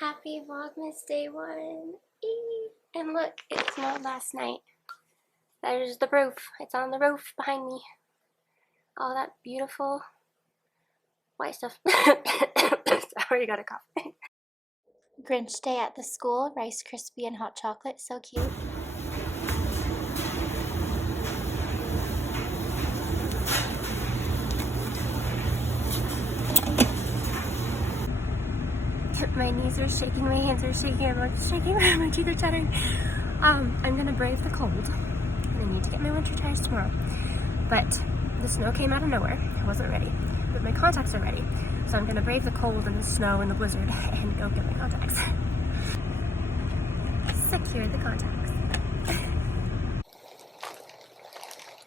Happy Vlogmas Day 1. Eee. And look, it snowed last night. There's the roof. It's on the roof behind me. All that beautiful white stuff. Sorry, got a cough. Grinch Day at the school. Rice Krispie and hot chocolate. So cute. My knees are shaking, my hands are shaking, everyone's shaking, my teeth are chattering. I'm gonna brave the cold. I need to get my winter tires tomorrow. But the snow came out of nowhere. I wasn't ready. But my contacts are ready. So I'm gonna brave the cold and the snow and the blizzard and go get my contacts. Secure the contacts.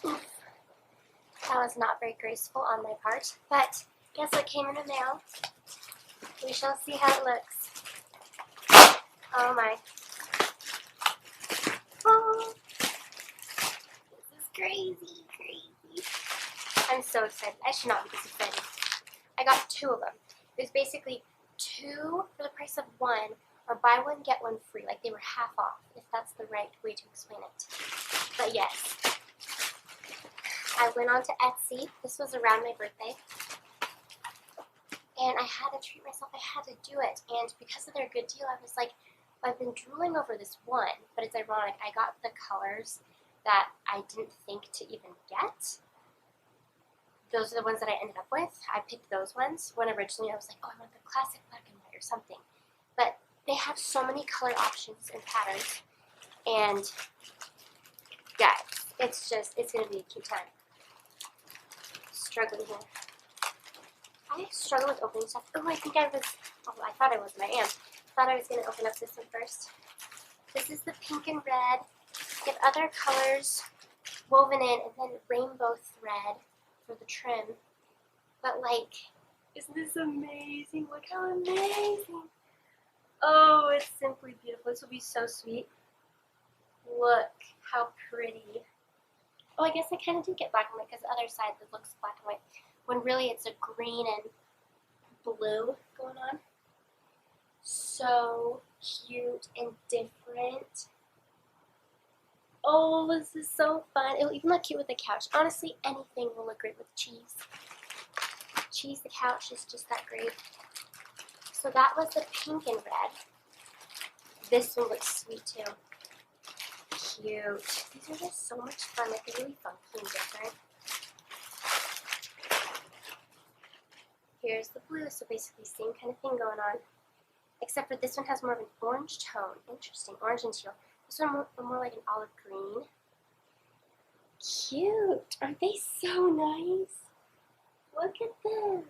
That was not very graceful on my part, but guess what came in the mail? We shall see how it looks. Oh my. Oh, this is crazy, crazy. I'm so excited. I should not be this excited. I got 2 of them. It was basically 2 for the price of 1, or buy 1, get 1 free. Like they were half off, if that's the right way to explain it. But yes. I went on to Etsy. This was around my birthday. And I had to treat myself, I had to do it. And because of their good deal, I was like, I've been drooling over this one, but it's ironic. I got the colors that I didn't think to even get. Those are the ones that I ended up with. I picked those ones when originally I was like, oh, I want the classic black and white or something. But they have so many color options and patterns. And yeah, it's going to be a cute time. Struggling here. I struggle with opening stuff. Oh, I thought I was, and I am. Thought I was going to open up this one first. This is the pink and red. They have other colors woven in, and then rainbow thread for the trim. But like, isn't this amazing? Look how amazing. Oh, it's simply beautiful. This will be so sweet. Look how pretty. Oh, I guess I kind of did get black and white because the other side that looks black and white. When really it's a green and blue going on. So cute and different. Oh, this is so fun. It'll even look cute with the couch. Honestly, anything will look great with cheese. Cheese, the couch is just that great. So that was the pink and red. This one looks sweet too. Cute. These are just so much fun. Like they're really funky and different. Here's the blue, so basically same kind of thing going on. Except for this one has more of an orange tone. Interesting, orange and teal. This one more like an olive green. Cute! Aren't they so nice? Look at them.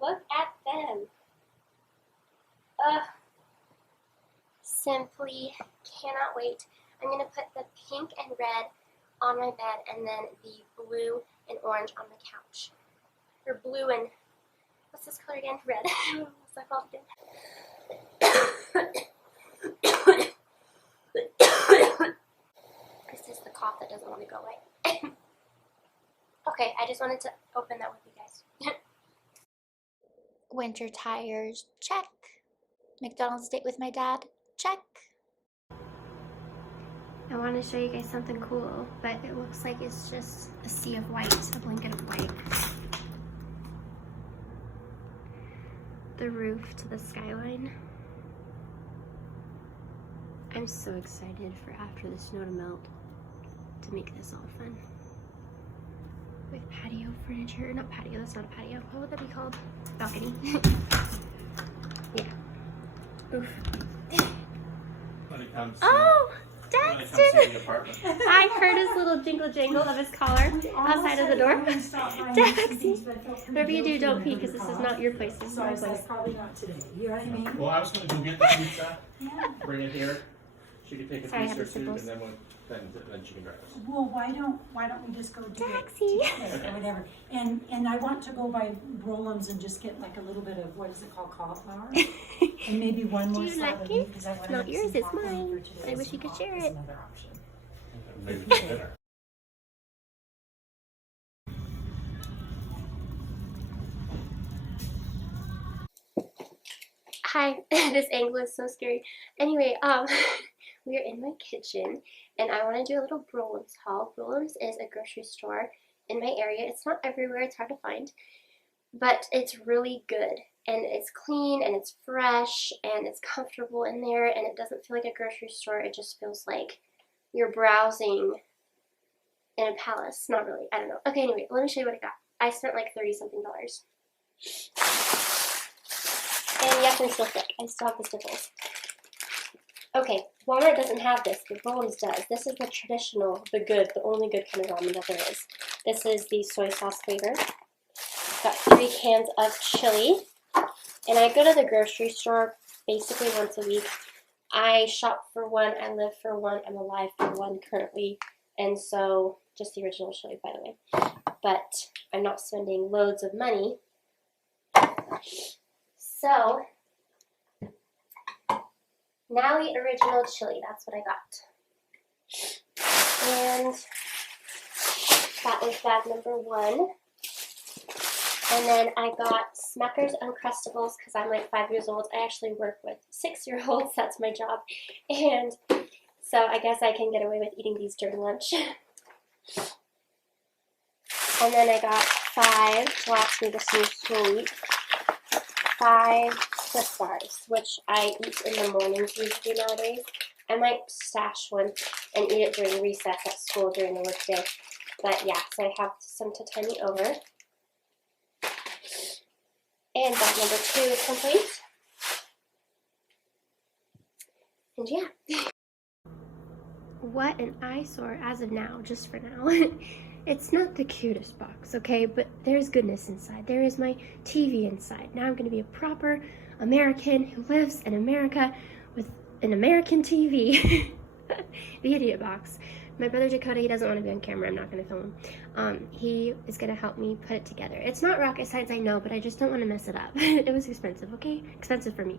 Look at them. Simply cannot wait. I'm going to put the pink and red on my bed and then the blue and orange on the couch. Or blue and, what's this color again? Red. What's that called again? This is the cough that doesn't want to go away. Okay, I just wanted to open that with you guys. Winter tires, check. McDonald's date with my dad, check. I want to show you guys something cool, but it looks like it's just a sea of white, a blanket of white. The roof to the skyline. I'm so excited for after the snow to melt to make this all fun. With patio furniture, not patio, that's not a patio. What would that be called? Balcony. Yeah. Oof. When it comes to, oh, Daxton! I heard his little jingle jangle of his collar outside of the door. Daxie! Whatever you do, don't pee because this is not your place. This is my place. Probably not today. You know what I mean? Well, I was going to go get the pizza, bring it here. She could take a piece or two, and then she can drive us. Well, why don't we just go do Daxie. it or whatever? And I want to go by Rollins and just get like a little bit of, what is it called, cauliflower, and maybe one more slab of meat because I want to. Not yours, it's mine. I wish you could share it. Another option. Maybe for dinner. Hi, this angle is so scary. Anyway, we are in my kitchen, and I want to do a little Brolams haul. Brolams is a grocery store in my area. It's not everywhere, it's hard to find, but it's really good. And it's clean, and it's fresh, and it's comfortable in there, and it doesn't feel like a grocery store. It just feels like you're browsing in a palace. Not really, I don't know. Okay, anyway, let me show you what I got. I spent like $30-something. And yes, I'm still sick. I still have the sniffles. Okay, Walmart doesn't have this, but Brolams does. This is the traditional, the only good kind of ramen that there is. This is the soy sauce flavor. Got 3 cans of chili. And I go to the grocery store basically once a week. I shop for one, I live for one, I'm alive for one currently. And so, just the original chili, by the way. But I'm not spending loads of money. So, now the original chili, that's what I got. And that was bag number 1. And then I got Smucker's Uncrustables because I'm like 5 years old. I actually work with 6-year-olds, that's my job. And so I guess I can get away with eating these during lunch. And then I got 5, watch me, this seems sweet, 5 Cliff Bars, which I eat in the mornings usually nowadays. I might stash one and eat it during recess at school during the workday. But yeah, so I have some to tie me over. And bag number 2 is complete. And yeah. What an eyesore as of now, just for now. It's not the cutest box, okay? But there's goodness inside. There is my TV inside. Now I'm going to be a proper American who lives in America with an American TV. The idiot box. My brother Dakota, he doesn't want to be on camera. I'm not going to film him. He is going to help me put it together. It's not rocket science, I know, but I just don't want to mess it up. It was expensive, okay? Expensive for me.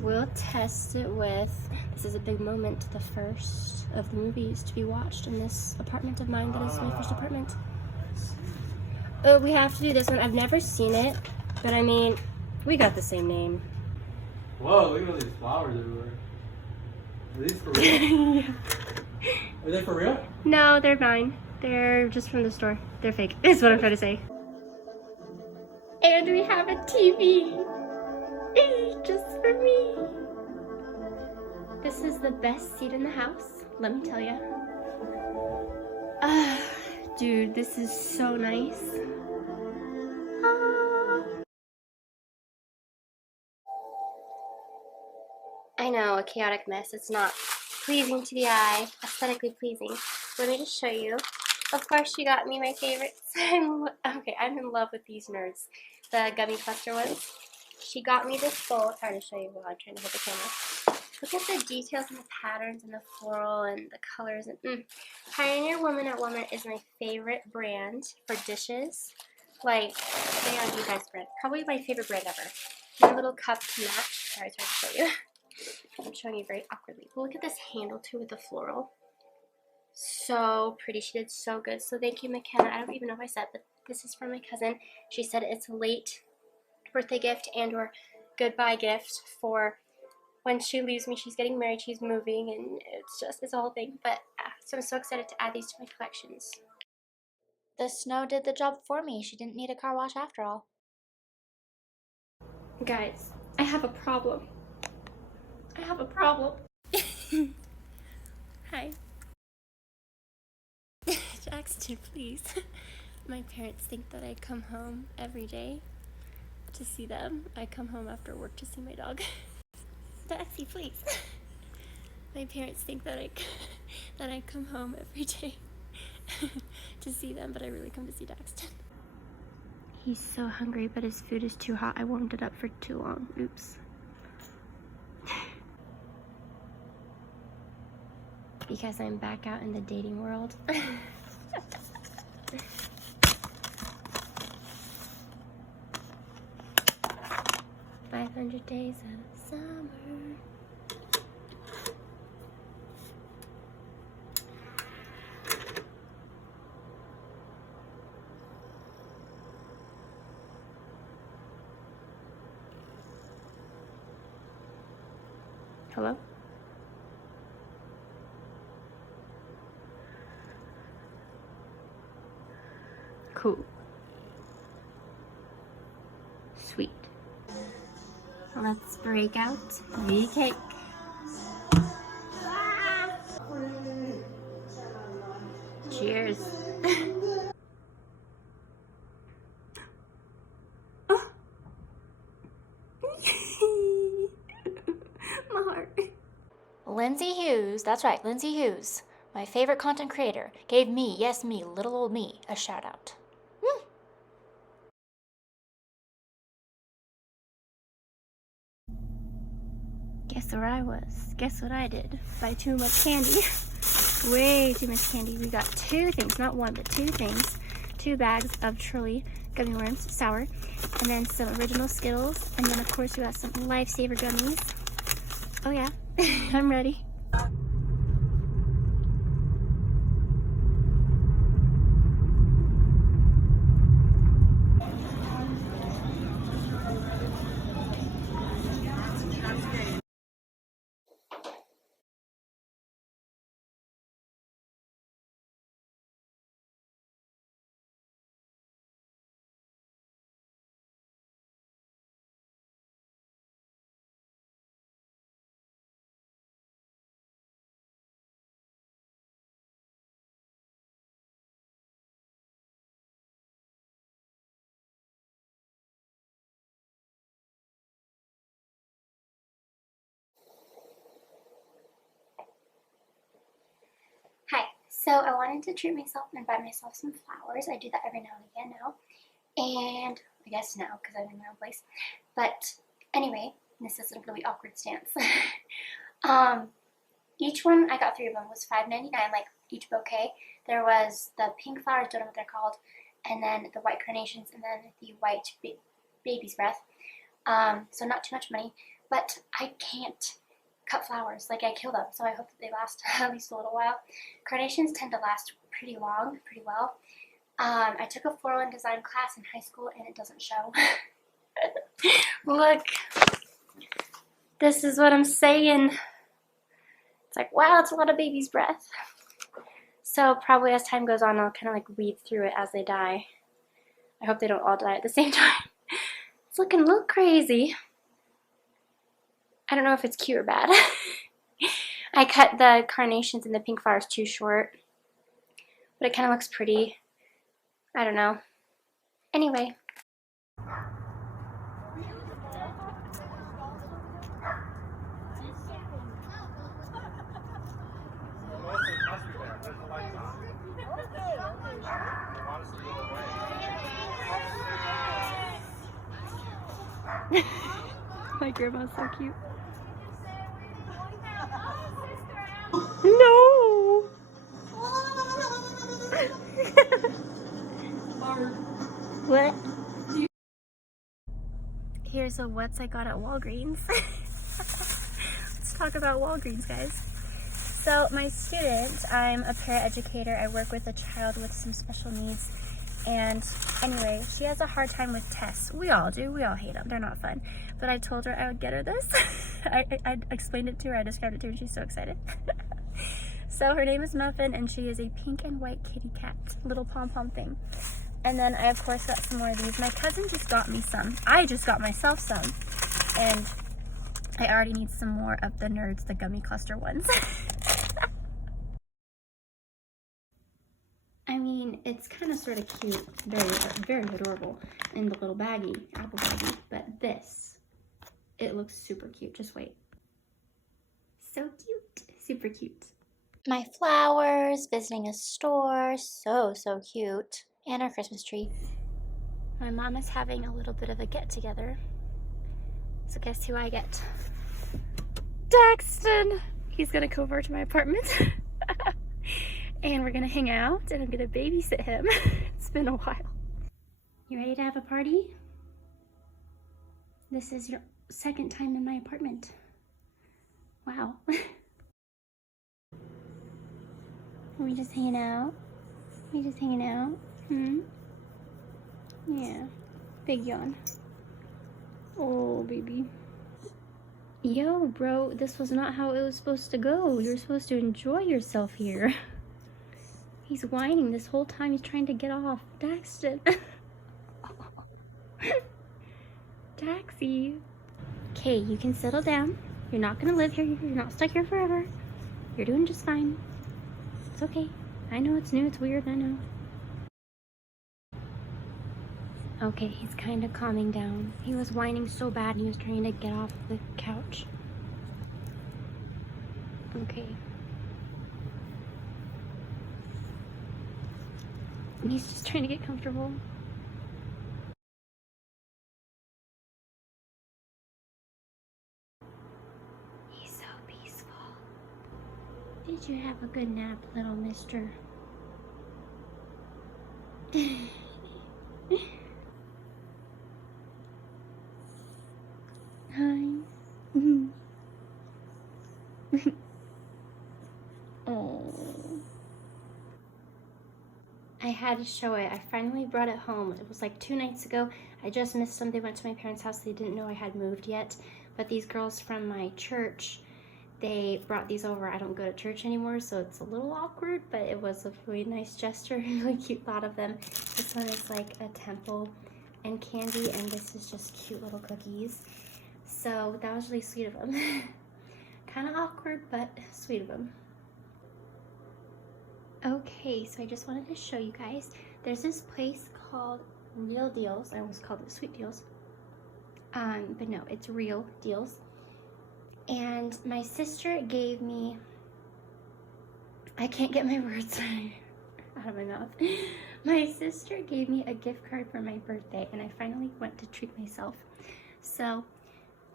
We'll test it with, this is a big moment, the first of the movies to be watched in this apartment of mine that is my first apartment. Oh, we have to do this one. I've never seen it, but I mean, we got the same name. Whoa, look at all these flowers everywhere. Are these for real? Yeah. Are they for real? No, they're mine. They're just from the store. They're fake, is what I'm trying to say. And we have a TV. Just for me. This is the best seat in the house, let me tell you. Dude, this is so nice. I know, a chaotic mess. It's not pleasing to the eye, aesthetically pleasing. Let me just show you. Of course, she got me my favorites. Okay, I'm in love with these nerds. The gummy cluster ones. She got me this bowl. It's hard to show you while I'm trying to hold the camera. Look at the details and the patterns and the floral and the colors. And Pioneer Woman at Walmart is my favorite brand for dishes. Like, they are you guys' brand. Probably my favorite brand ever. My little cup to match. Sorry, it's hard to show you. I'm showing you very awkwardly. But look at this handle too with the floral. So pretty. She did so good. So thank you, McKenna. I don't even know if I said, but this is from my cousin. She said it's a late birthday gift and or goodbye gift for when she leaves me. She's getting married, she's moving, and it's a whole thing. But so I'm so excited to add these to my collections. The snow did the job for me. She didn't need a car wash after all. Guys, I have a problem. I have a problem. Hi. Jackson, please. My parents think that I come home every day to see them. I come home after work to see my dog. Daxie, please. My parents think that I come home every day to see them, but I really come to see Daxton. He's so hungry, but his food is too hot. I warmed it up for too long. Oops. Because I'm back out in the dating world. 500 days of summer. Hello? Cool. Sweet. Let's break out the cake. Cheers. My heart. Lindsay Hughes, that's right, Lindsay Hughes, my favorite content creator, gave me, yes me, little old me, a shout out. Guess where I was? Guess what I did? Buy too much candy. Way too much candy. We got 2 things, not 1, but 2 things. 2 bags of Truly gummy worms, sour, and then some original Skittles, and then of course we got some Lifesaver gummies. Oh yeah, I'm ready. Hi, so I wanted to treat myself and buy myself some flowers. I do that every now and again now. And I guess now, because I'm in my own place. But anyway, this is a really awkward stance. Each one, I got 3 of them, was $5.99, like each bouquet. There was the pink flowers, don't know what they're called, and then the white carnations, and then the white baby's breath. So not too much money, but I can't cut flowers, like I kill them, so I hope that they last at least a little while. Carnations tend to last pretty long, pretty well. I took a 401 design class in high school and it doesn't show. Look, this is what I'm saying. It's like, wow, it's a lot of baby's breath. So probably as time goes on, I'll kind of like weed through it as they die. I hope they don't all die at the same time. It's looking a little crazy. I don't know if it's cute or bad. I cut the carnations and the pink flowers too short, but it kind of looks pretty. I don't know. Anyway. My grandma's so cute. No! What? Here's a what's I got at Walgreens. Let's talk about Walgreens, guys. So my student, I'm a paraeducator. I work with a child with some special needs. And anyway, she has a hard time with tests. We all do. We all hate them. They're not fun. But I told her I would get her this. I explained it to her. I described it to her and she's so excited. So her name is Muffin and she is a pink and white kitty cat. Little pom-pom thing. And then I, of course, got some more of these. My cousin just got me some. I just got myself some. And I already need some more of the Nerds, the gummy cluster ones. I mean, it's kind of sort of cute, very adorable in the little baggie, apple baggie, but this, it looks super cute. Just wait. So cute, super cute. My flowers, visiting a store, so cute, and our Christmas tree. My mom is having a little bit of a get-together, so guess who I get? Daxton! He's gonna come over to my apartment. And we're gonna hang out and I'm gonna babysit him. It's been a while. You ready to have a party? This is your second time in my apartment. Wow. Are we just hanging out? Are we just hanging out? Yeah. Big yawn. Oh, baby. Yo, bro, this was not how it was supposed to go. You're supposed to enjoy yourself here. He's whining this whole time. He's trying to get off. Daxton. Taxi. Okay, you can settle down. You're not gonna live here. You're not stuck here forever. You're doing just fine. It's okay. I know it's new. It's weird. I know. Okay, he's kind of calming down. He was whining so bad. He was trying to get off the couch. Okay. He's just trying to get comfortable. He's so peaceful. Did you have a good nap, little mister? Hi. Oh. I had to show it. I finally brought it home. It was like 2 nights ago. I just missed them. They went to my parents' house. They didn't know I had moved yet. But these girls from my church, they brought these over. I don't go to church anymore, so it's a little awkward, but it was a really nice gesture, really cute thought of them. This one is like a temple and candy, and this is just cute little cookies. So that was really sweet of them. Kind of awkward, but sweet of them. Okay, so I just wanted to show you guys. There's this place called Real Deals. I almost called it Sweet Deals. But no, it's Real Deals. And my sister gave me, I can't get my words out of my mouth. My sister gave me a gift card for my birthday, and I finally went to treat myself. So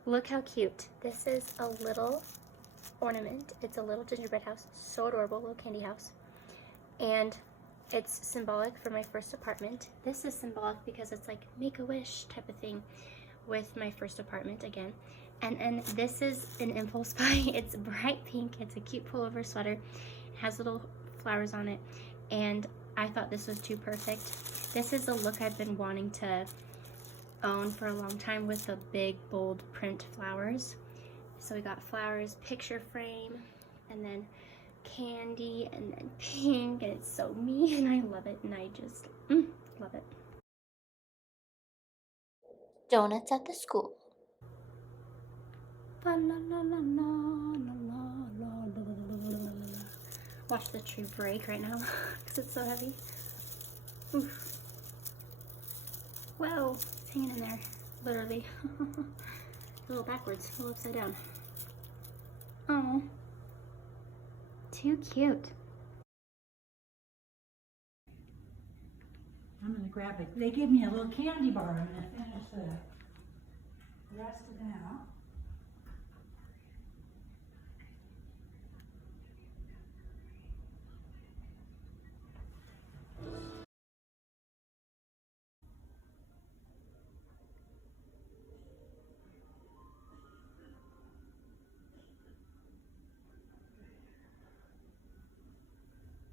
look how cute. This is a little ornament. It's a little gingerbread house. So adorable, little candy house. And it's symbolic for my first apartment. This is symbolic because it's like make-a-wish type of thing with my first apartment again. And this is an impulse buy. It's bright pink. It's a cute pullover sweater. It has little flowers on it. And I thought this was too perfect. This is the look I've been wanting to own for a long time with the big, bold print flowers. So we got flowers, picture frame, and then candy, and then pink, and it's so me, and I love it, and I just love it. Donuts at the school. Watch the tree break right now because it's so heavy. Oof. Whoa, it's hanging in there, literally. A little backwards, a little upside down. Oh, too cute. I'm gonna grab it. They gave me a little candy bar. I'm gonna finish the rest of that.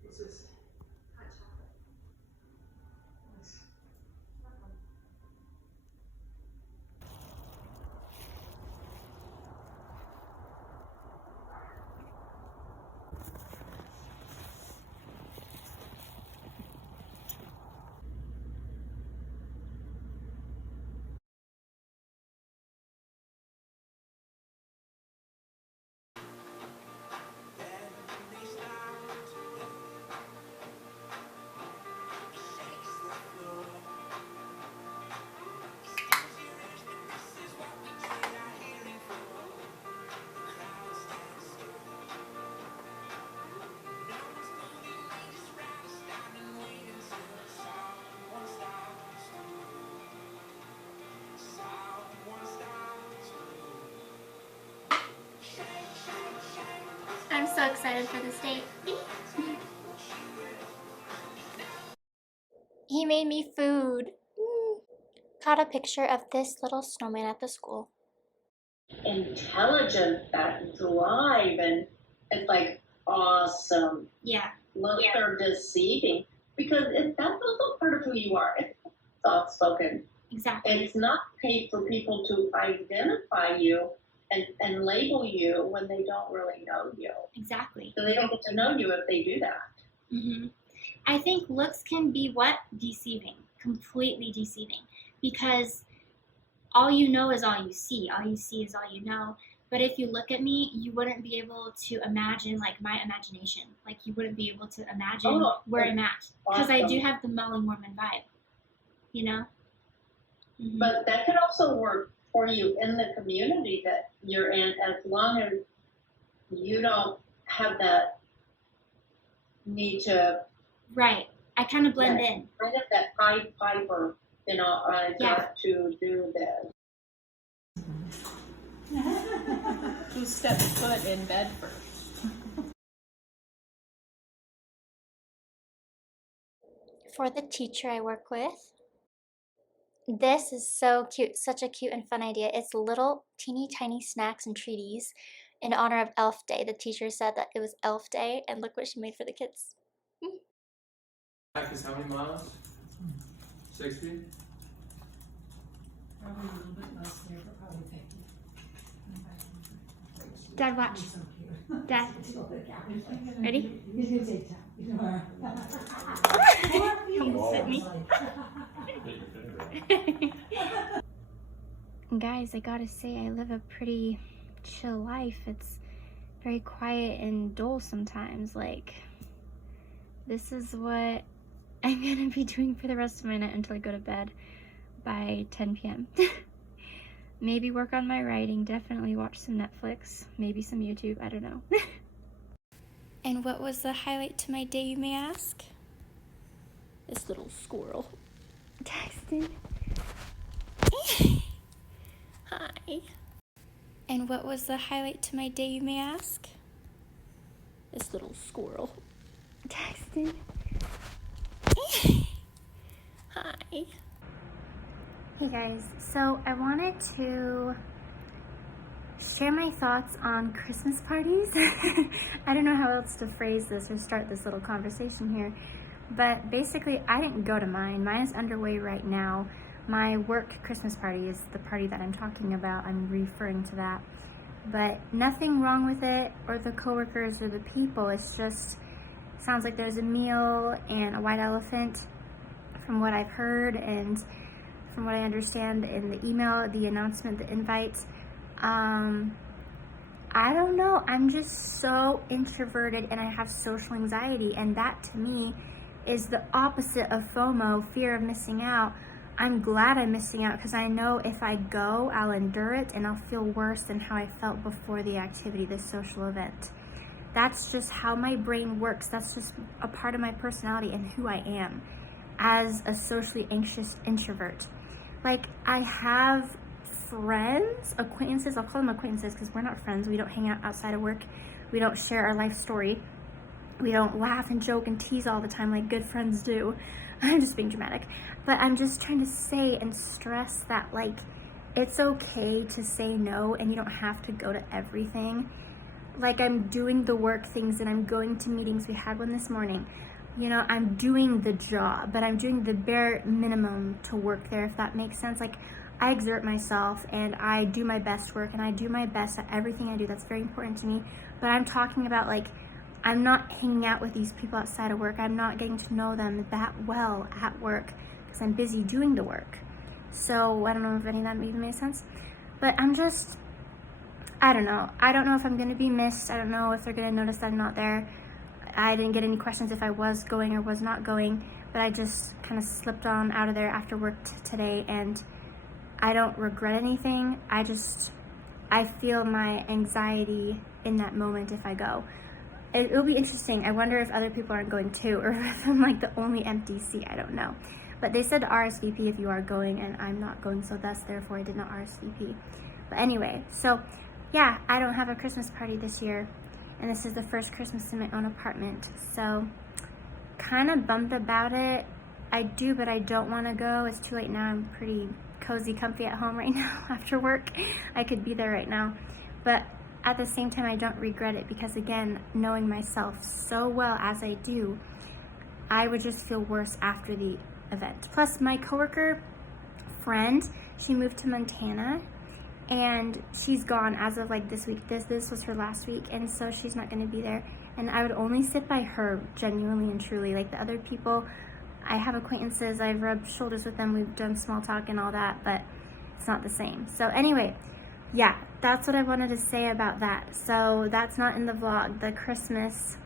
What's this? I'm so excited for this date. He made me food. Caught a picture of this little snowman at the school. Intelligent, that drive, and it's like awesome. Yeah. Look, they're deceiving because that's also part of who you are. It's soft spoken. Exactly. It's not paid for people to identify you. and label you when they don't really know you. Exactly. So they don't get to know you if they do that. I think looks can be what? Deceiving. Completely deceiving. Because all you know is all you see. All you see is all you know. But if you look at me, you wouldn't be able to imagine, like, my imagination. Like, you wouldn't be able to imagine where I'm at. Because I do have the Molly Mormon vibe, you know? But that can also work for you in the community that you're in, as long as you don't have that need to. Right. I kind of blend in. Kind of that Pied Piper, you know, I got to do this. Who stepped foot in bed first? For the teacher I work with, this is so cute, such a cute and fun idea. It's little teeny tiny snacks and treaties in honor of Elf Day. The teacher said that it was Elf Day, and look what she made for the kids. Back is how many miles? 60? Probably a little bit less there, but probably 50. Dad, watch. So cute. Dad. Ready? He's gonna take time. Sit me. Guys, I gotta say, I live a pretty chill life. It's very quiet and dull sometimes. Like, this is what I'm gonna be doing for the rest of my night until I go to bed by 10 p.m. Maybe work on my writing, definitely watch some Netflix, maybe some YouTube, I don't know. And what was the highlight to my day, you may ask? This little squirrel. Texted. Hi. And what was the highlight to my day, you may ask? This little squirrel. Texted. Hi. Hey guys, so I wanted to share my thoughts on Christmas parties. I don't know how else to phrase this or start this little conversation here, but basically I didn't go to mine. Mine is underway right now. My work Christmas party is the party that I'm talking about. I'm referring to that. But nothing wrong with it or the coworkers or the people. It's just, sounds like there's a meal and a white elephant from what I've heard and from what I understand in the email, the announcement, the invites. I don't know. I'm just so introverted and I have social anxiety, and that to me is the opposite of FOMO, fear of missing out. I'm glad I'm missing out because I know if I go, I'll endure it and I'll feel worse than how I felt before the activity, this social event. That's just how my brain works. That's just a part of my personality and who I am as a socially anxious introvert. Like, I have friends, acquaintances, I'll call them acquaintances because we're not friends. We don't hang out outside of work. We don't share our life story. We don't laugh and joke and tease all the time like good friends do. I'm just being dramatic. But I'm just trying to say and stress that, like, it's okay to say no and you don't have to go to everything. Like, I'm doing the work things and I'm going to meetings. We had one this morning. You know, I'm doing the job, but I'm doing the bare minimum to work there, if that makes sense. Like, I exert myself and I do my best work and I do my best at everything I do. That's very important to me. But I'm talking about, like, I'm not hanging out with these people outside of work. I'm not getting to know them that well at work because I'm busy doing the work. So I don't know if any of that even made sense. But I'm just, I don't know. I don't know if I'm going to be missed. I don't know if they're going to notice that I'm not there. I didn't get any questions if I was going or was not going, but I just kind of slipped on out of there after work today, and I don't regret anything. I feel my anxiety in that moment if I go. It'll be interesting. I wonder if other people aren't going too, or if I'm like the only empty seat. I don't know. But they said RSVP if you are going, and I'm not going, so thus, therefore, I did not RSVP. But anyway, so yeah, I don't have a Christmas party this year. And this is the first Christmas in my own apartment. So, kind of bummed about it. I do, but I don't want to go. It's too late now. I'm pretty cozy, comfy at home right now after work. I could be there right now. But at the same time, I don't regret it because, again, knowing myself so well as I do, I would just feel worse after the event. Plus, my coworker friend, she moved to Montana. and she's gone as of like this week. This was her last week, and so she's not going to be there. And I would only sit by her, genuinely and truly. Like the other people, I have acquaintances, I've rubbed shoulders with them, we've done small talk and all that, but it's not the same. So anyway, yeah, that's what I wanted to say about that. So that's not in the vlog. The Christmas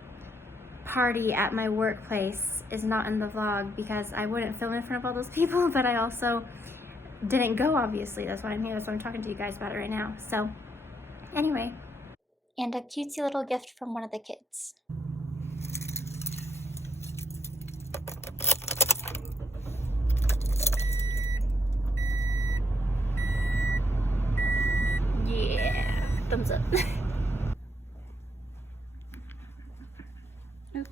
party at my workplace is not in the vlog because I wouldn't film in front of all those people, but I also didn't go, obviously. That's why I'm here. That's why I'm talking to you guys about it right now. So anyway. And a cutesy little gift from one of the kids. Yeah, thumbs up. Oops.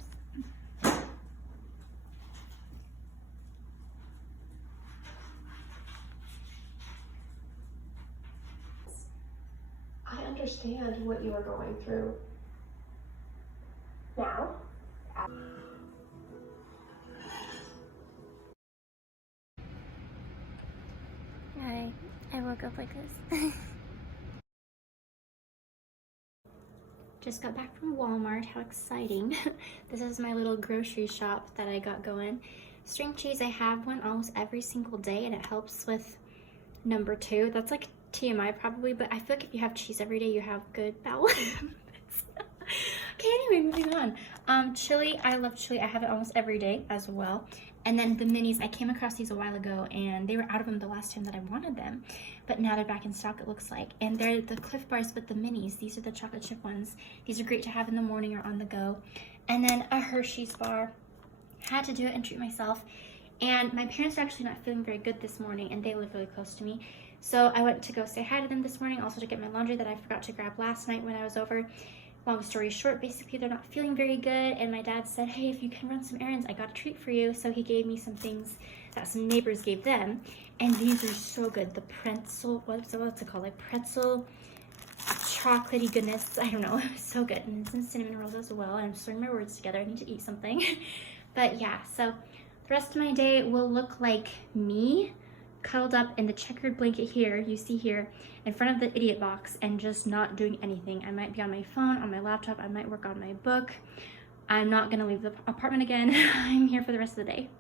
I understand what you are going through now. I woke up like this. Just got back from Walmart. How exciting. This is my little grocery shop that I got going. String cheese, I have one almost every single day, and it helps with number 2. That's like TMI probably, but I feel like if you have cheese every day, you have good bowel habits. Okay, anyway, moving on. Chili, I love chili. I have it almost every day as well. And then the minis, I came across these a while ago, and they were out of them the last time that I wanted them. But now they're back in stock, it looks like. And they're the Cliff Bars, but the minis. These are the chocolate chip ones. These are great to have in the morning or on the go. And then a Hershey's bar. Had to do it and treat myself. And my parents are actually not feeling very good this morning, and they live really close to me. So I went to go say hi to them this morning, also to get my laundry that I forgot to grab last night when I was over. Long story short, basically they're not feeling very good, and my dad said, hey, if you can run some errands, I got a treat for you. So he gave me some things that some neighbors gave them, and these are so good. The pretzel, what's it called? Like pretzel chocolatey goodness, I don't know, so good. And some cinnamon rolls as well. And I'm stringing my words together, I need to eat something. But yeah, so the rest of my day will look like me cuddled up in the checkered blanket here, you see here, in front of the idiot box, and just not doing anything. I might be on my phone, on my laptop, I might work on my book. I'm not gonna leave the apartment again. I'm here for the rest of the day.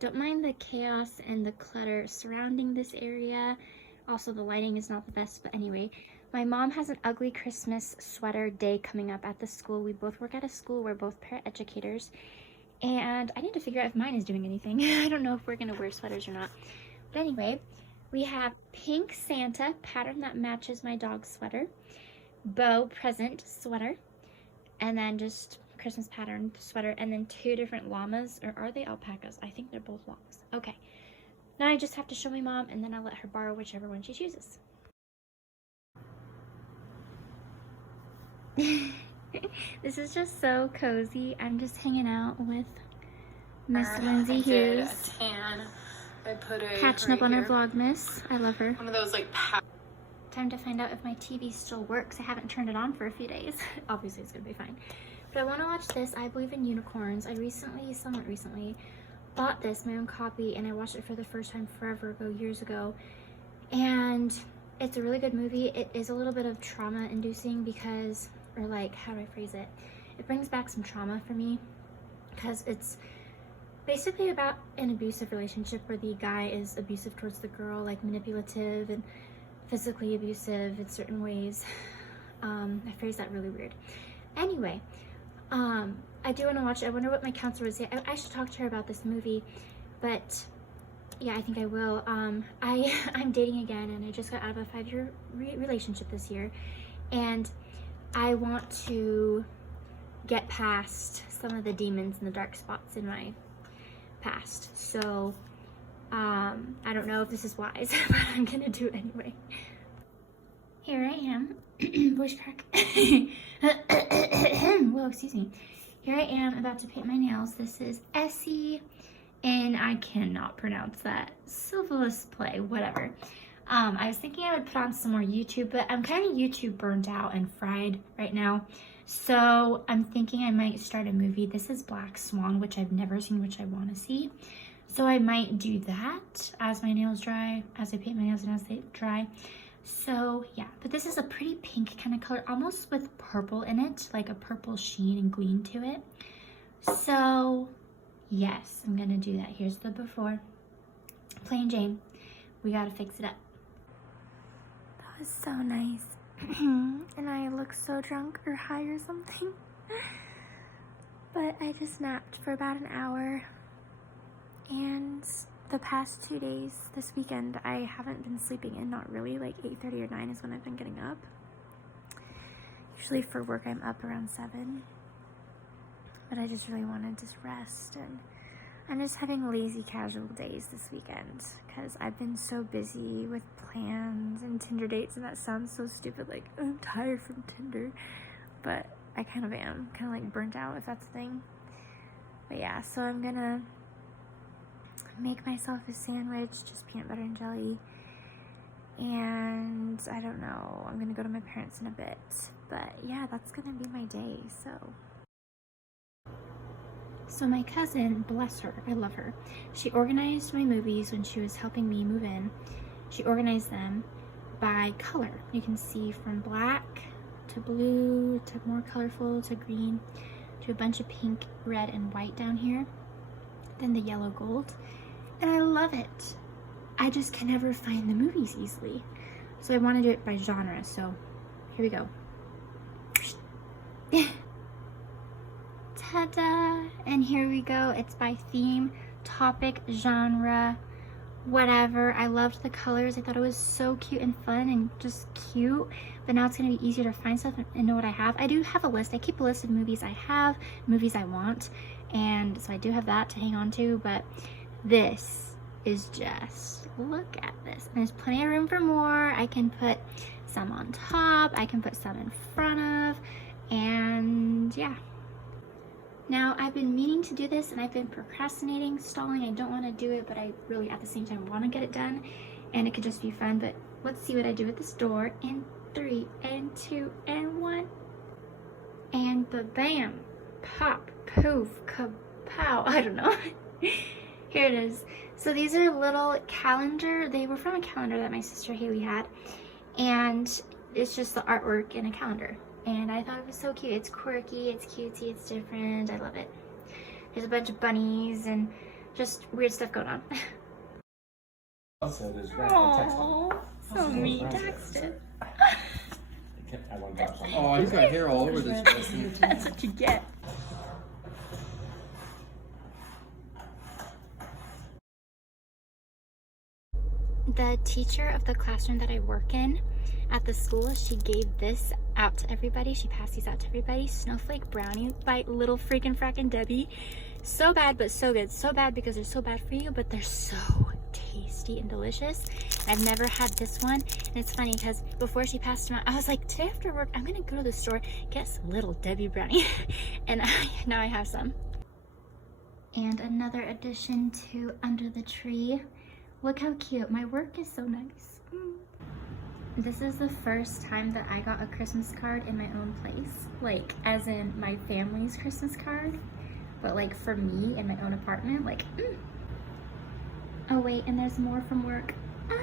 Don't mind the chaos and the clutter surrounding this area. Also, the lighting is not the best, but anyway. My mom has an ugly Christmas sweater day coming up at the school. We both work at a school, we're both paraeducators, and I need to figure out if mine is doing anything. I don't know if we're gonna wear sweaters or not. But anyway, we have pink Santa pattern that matches my dog's sweater, bow present sweater, and then just Christmas pattern sweater, and then 2 different llamas, or are they alpacas? I think they're both llamas. Okay, now I just have to show my mom, and then I'll let her borrow whichever one she chooses. This is just so cozy. I'm just hanging out with Miss Lindsay Hughes. I put a Catching up on her Vlogmas. I love her. one of those like Time to find out if my TV still works. I haven't turned it on for a few days. Obviously, it's gonna be fine. But I want to watch this. I Believe in Unicorns. I somewhat recently, bought this, my own copy, and I watched it for the first time forever ago, years ago. And it's a really good movie. It is a little bit of trauma-inducing because, or like, how do I phrase it? It brings back some trauma for me because it's basically about an abusive relationship where the guy is abusive towards the girl, like manipulative and physically abusive in certain ways. I phrased that really weird. Anyway, I do want to watch it. I wonder what my counselor would say. I should talk to her about this movie, but yeah, I think I will. I'm dating again, and I just got out of a 5-year relationship this year, and I want to get past some of the demons and the dark spots in my past. So I don't know if this is wise, but I'm gonna do it anyway. Here I am. Voice crack. Whoa, excuse me. Here I am about to paint my nails. This is Essie, and I cannot pronounce that. Syphilis play, whatever. I was thinking I would put on some more YouTube, but I'm kind of YouTube burnt out and fried right now. So I'm thinking I might start a movie. This is Black Swan, which I've never seen, which I want to see. So I might do that as my nails dry, as I paint my nails and as they dry. So yeah, but this is a pretty pink kind of color, almost with purple in it, like a purple sheen and gleam to it. So yes, I'm gonna do that. Here's the before. Plain Jane, we gotta fix it up. That was so nice. And I look so drunk or high or something. But I just napped for about an hour. And the past 2 days, this weekend, I haven't been sleeping in, not really. Like 8:30 or 9 is when I've been getting up. Usually for work, I'm up around 7. But I just really wanted to rest, and I'm just having lazy casual days this weekend because I've been so busy with plans and Tinder dates, and that sounds so stupid, like I'm tired from Tinder, but I kind of am, kind of like burnt out, if that's a thing. But yeah, so I'm gonna make myself a sandwich, just peanut butter and jelly, and I don't know, I'm gonna go to my parents in a bit, but yeah, that's gonna be my day. So my cousin, bless her, I love her, she organized my movies when she was helping me move in. She organized them by color. You can see from black to blue to more colorful to green to a bunch of pink, red, and white down here, then the yellow gold, and I love it. I just can never find the movies easily, so I want to do it by genre. So here we go. Ta-da! And here we go. It's by theme, topic, genre, whatever. I loved the colors. I thought it was so cute and fun and just cute. But now it's going to be easier to find stuff and know what I have. I do have a list. I keep a list of movies I have, movies I want. And so I do have that to hang on to. But this is just, look at this. And there's plenty of room for more. I can put some on top. I can put some in front of. And yeah. Now, I've been meaning to do this and I've been procrastinating, stalling. I don't want to do it, but I really at the same time want to get it done, and it could just be fun. But let's see what I do with this door in 3 and 2 and 1. And ba-bam, pop, poof, kapow, I don't know. Here it is. So these are little calendar. They were from a calendar that my sister Haley had, and it's just the artwork in a calendar. And I thought it was so cute. It's quirky, it's cutesy, it's different. I love it. There's a bunch of bunnies and just weird stuff going on. Also, there's Oh, so mean, Daxton. Oh, he's got hair all over this place. That's what you get. The teacher of the classroom that I work in at the school, she gave this out to everybody. She passed these out to everybody. Snowflake brownie by Little Freakin' Frackin' Debbie. So bad, but so good. So bad because they're so bad for you, but they're so tasty and delicious. I've never had this one, and it's funny because before she passed them out, I was like, today after work, I'm gonna go to the store, get some Little Debbie brownie, and now I have some. And another addition to Under the Tree. Look how cute. My work is so nice. This is the first time that I got a Christmas card in my own place. Like, as in my family's Christmas card. But like for me in my own apartment, like, Oh wait, and there's more from work. Ah.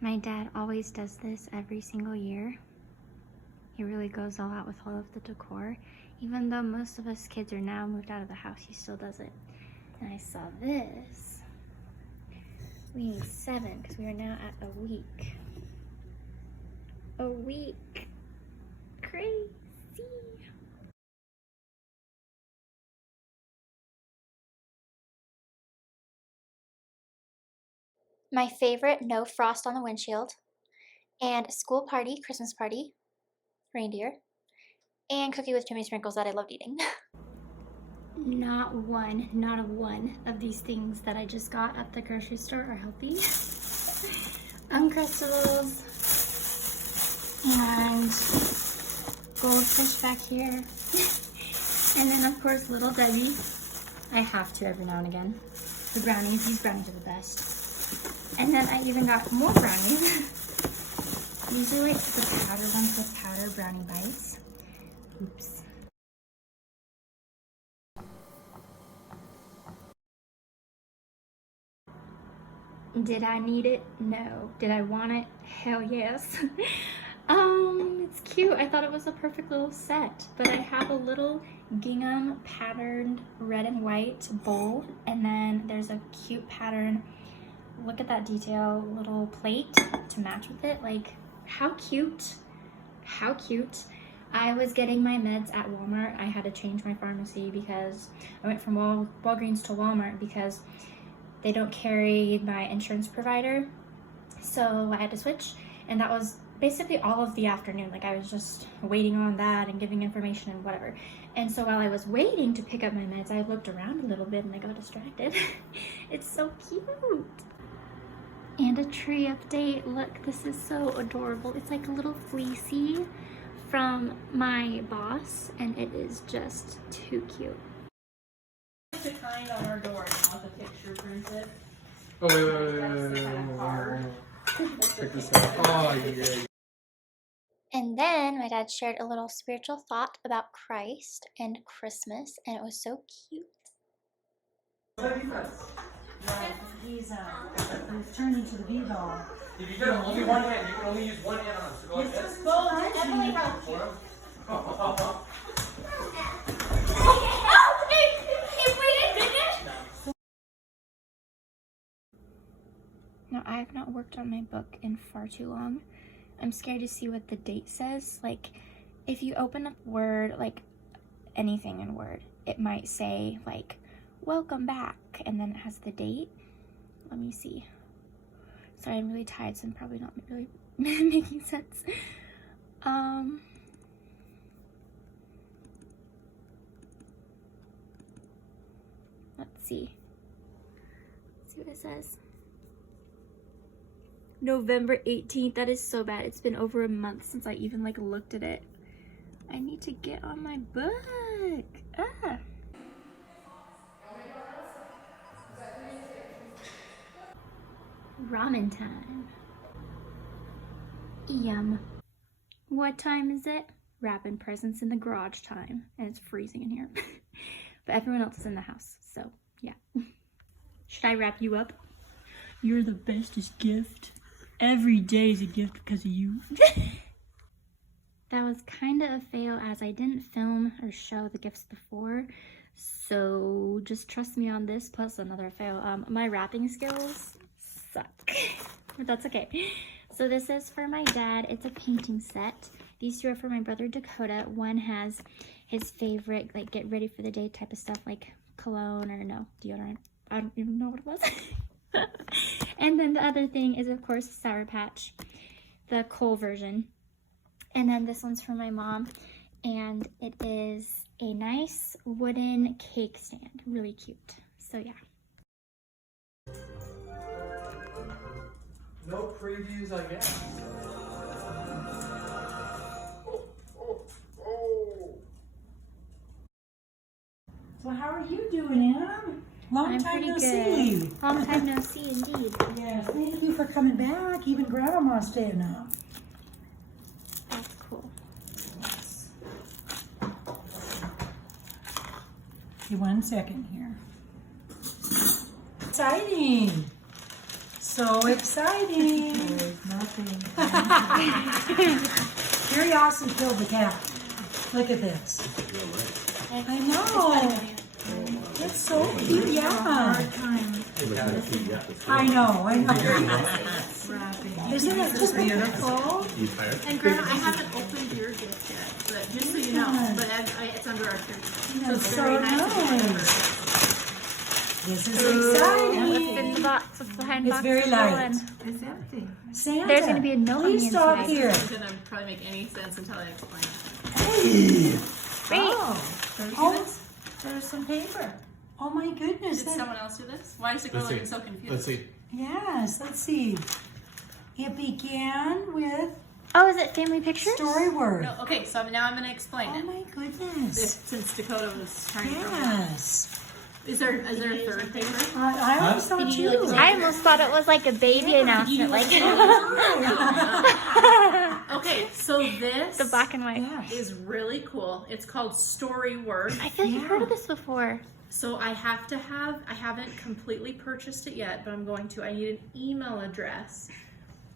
My dad always does this every single year. He really goes all out with all of the decor. Even though most of us kids are now moved out of the house, he still does it. And I saw this. We need 7 because we are now at a week. A week. Crazy. My favorite, no frost on the windshield, and school party, Christmas party, reindeer, and cookie with Jimmy sprinkles that I loved eating. Not one of these things that I just got at the grocery store are healthy. Uncrustables and goldfish back here. And then of course Little Debbie. I have to every now and again. The brownies, these brownies are the best. And then I even got more brownies. These are like the powder ones with powder brownie bites. Oops. Did I need it? No. Did I want it? Hell yes. It's cute. I thought it was a perfect little set, but I have a little gingham patterned red and white bowl, and then there's a cute pattern. Look at that detail, little plate to match with it. Like, how cute? How cute. I was getting my meds at Walmart. I had to change my pharmacy because I went from Walgreens to Walmart because they don't carry my insurance provider. So I had to switch, and that was basically all of the afternoon. Like, I was just waiting on that and giving information and whatever. And so while I was waiting to pick up my meds, I looked around a little bit and I got distracted. It's so cute. And a tree update. Look, this is so adorable. It's like a little fleecy from my boss, and it is just too cute. The kind on our door now, the picture printed. Oh, wait. Check this out. Oh, yeah. And then my dad shared a little spiritual thought about Christ and Christmas, and it was so cute. He's turned into the V-doll. If you got only one hand, you can only use one hand on him. So go like this. Definitely help. Now, I have not worked on my book in far too long. I'm scared to see what the date says. Like, if you open up Word, like anything in Word, it might say like, welcome back, and then it has the date. Let me see. Sorry, I'm really tired, so I'm probably not really making sense. Let's see. Let's see what it says. November 18th. That is so bad. It's been over a month since I even like looked at it. I need to get on my book. Ah. Ramen time. Yum. What time is it? Wrapping presents in the garage time. And it's freezing in here. But everyone else is in the house, so yeah. Should I wrap you up? You're the bestest gift. Every day is a gift because of you. That was kind of a fail as I didn't film or show the gifts before. So just trust me on this, plus another fail. My wrapping skills suck, but that's okay. So this is for my dad. It's a painting set. These two are for my brother Dakota. One has his favorite, like, get ready for the day type of stuff, like cologne or no, deodorant. I don't even know what it was. And then the other thing is, of course, Sour Patch, the Cole version. And then this one's for my mom, and it is a nice wooden cake stand. Really cute. So yeah. No previews, I guess. So how are you doing, Em? Long I'm time pretty no good. see. Long time no see, indeed. Yes, thank you for coming back. Even Grandma's staying up. That's cool. Yes. Okay, 1 second here. Exciting. So exciting. nothing. Curiosity killed the cat. Look at this. I know. It's so cute, yeah. I know. Isn't it just beautiful? And Grandma, I haven't opened your gift yet, but just so you know, but it's under our tree. So That's it's so very nice. nice. This is What's exciting. in the box? What's behind It's box very number light. one? It's empty. Santa, There's gonna be a note on the please stop inside. here. It's gonna probably make any sense until I explain it. Wait. Oh. Oh, there's some paper. Oh my goodness. Did someone else do this? Why is the girl Let's looking see. so confused? Let's see. Yes, let's see. It began with Oh, is it family pictures? story word. No, okay, so now I'm gonna explain Oh it. my goodness. Since Dakota was trying to. Yes. Is there a third paper? I always thought Did you too. I almost thought it was like a baby announcement, like Okay, so this the black and white. Yes. is really cool. It's called Story Word. I feel like I've heard of this before. So I haven't completely purchased it yet, but I'm going to. I need an email address.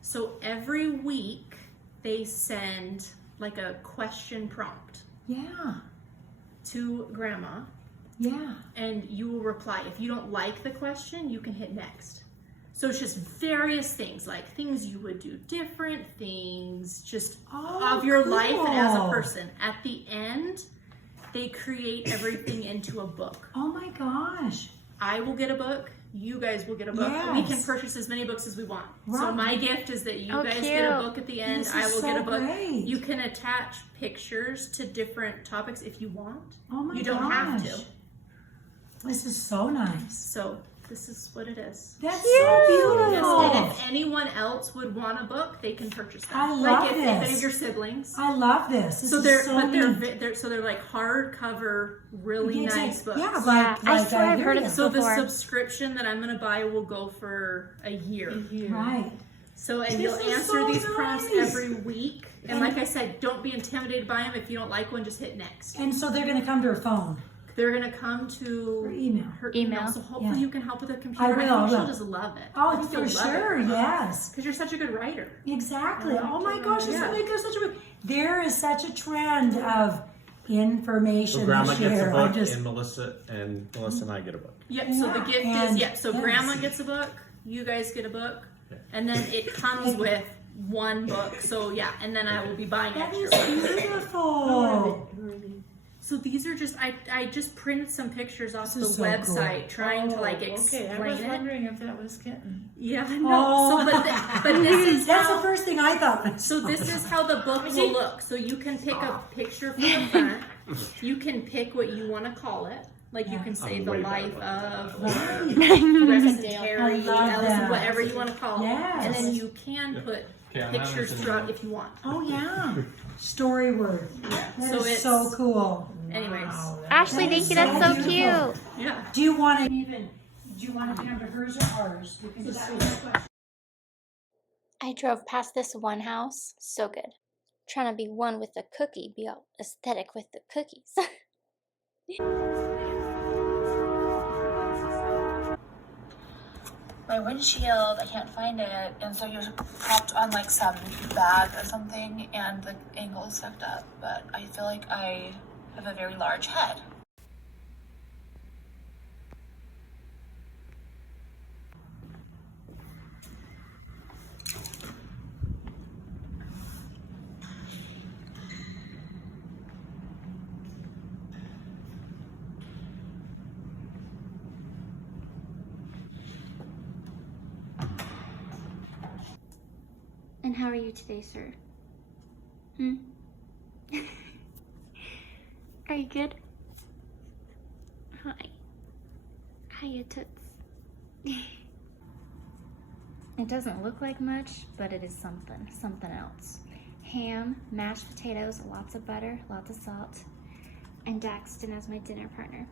So every week they send like a question prompt Yeah. to Grandma, Yeah. and you will reply. If you don't like the question, you can hit next. So it's just various things, like things you would do different, things just of your life and as a cool. person. At the end, they create everything into a book. Oh my gosh. I will get a book. You guys will get a book. Yes. We can purchase as many books as we want. So Right. my gift is that you Oh, guys cute. get a book at the end. This I is will get so a book. great. You can attach pictures to different topics if you want. Oh my You don't have gosh. to. This is so nice. So this is what it is. That's so Yes, beautiful. and if anyone else would want a book, they can purchase them. I like love if any this. of your siblings. I love this. This So is they're so but they're, neat. they're like hardcover, really It's nice like- books. Yeah, Yeah, like, I swear I've heard of Iberia. this So the before. subscription that I'm gonna buy will go for a year. Right. So, and This you'll is answer so these prompts nice. every week. And And- like I said, don't be intimidated by them. If you don't like one, just hit next. And so they're going to come to her phone They're gonna come or to email. her Email. email. So hopefully Yeah. you can help with the I computer. will, think I will. she'll just love it. Oh, I think for you'll love sure. it. Yes. Because you're such a good writer. Exactly. Oh my gosh, this Yeah. will make us such a. There is such a trend of information So Grandma to gets a share. I book, just and Melissa and I get a book. Yep. So the Yeah, gift and- is So yes. Grandma gets a book. You guys get a book, Okay. and then it comes with one book. So yeah, and then I will be buying that is extra. beautiful. So these are just I just printed some pictures off the This is so website cool. trying to like explain Okay, I was it. wondering if that was kitten. Yeah, no. Oh. So but this is That's how, the first thing I thought. so this is how the book will look. So you can pick a picture for the front. You can pick what you want to call it. Like you can say I'm the way life better of Right. Terry, I love Alice, that. whatever you want to call it. Yes. And then you can put Okay, I'm pictures not throughout if you want. Oh yeah. Story word. Yeah. That So is it's so cool. anyways. Ashley, That thank is you. That's so so beautiful. cute. Yeah. Do you want to even? Do you want to come to hers or ours? Because that was the question. I drove past this one house. So good. Trying to be one with the cookie, be all aesthetic with the cookies. My windshield, I can't find it, and so you're propped on like some bag or something, and the angle is fucked up, but I feel like I have a very large head. And how are you today, sir? Are you good? Hi. Hiya, toots. It doesn't look like much, but it is something else. Ham, mashed potatoes, lots of butter, lots of salt, and Daxton as my dinner partner.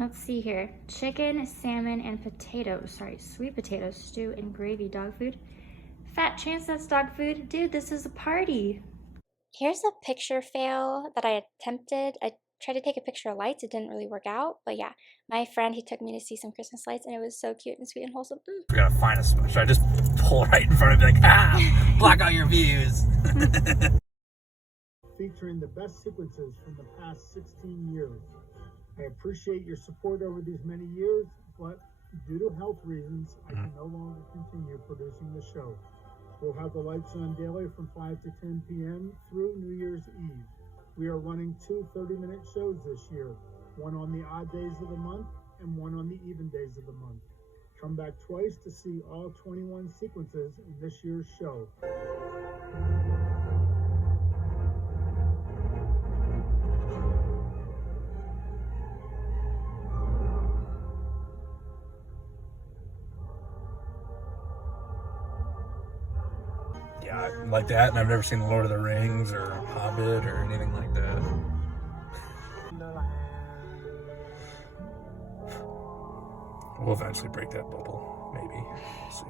Let's see here. Chicken, salmon, and potatoes. Sorry, sweet potatoes, stew, and gravy. Dog food. Fat chance that's dog food. Dude, this is a party. Here's a picture fail that I attempted. I tried to take a picture of lights. It didn't really work out, but yeah, my friend, he took me to see some Christmas lights, and it was so cute and sweet and wholesome. We gotta find a spot. Should I just pull right in front of it, like, ah, block out your views? Featuring the best sequences from the past 16 years. I appreciate your support over these many years, but due to health reasons, I can no longer continue producing the show. We'll have the lights on daily from 5 to 10 p.m. through New Year's Eve. We are running 2 30-minute shows this year, one on the odd days of the month and one on the even days of the month. Come back twice to see all 21 sequences in this year's show. Yeah, like that, and I've never seen Lord of the Rings or Hobbit or anything like that. We'll eventually break that bubble, maybe. We'll see.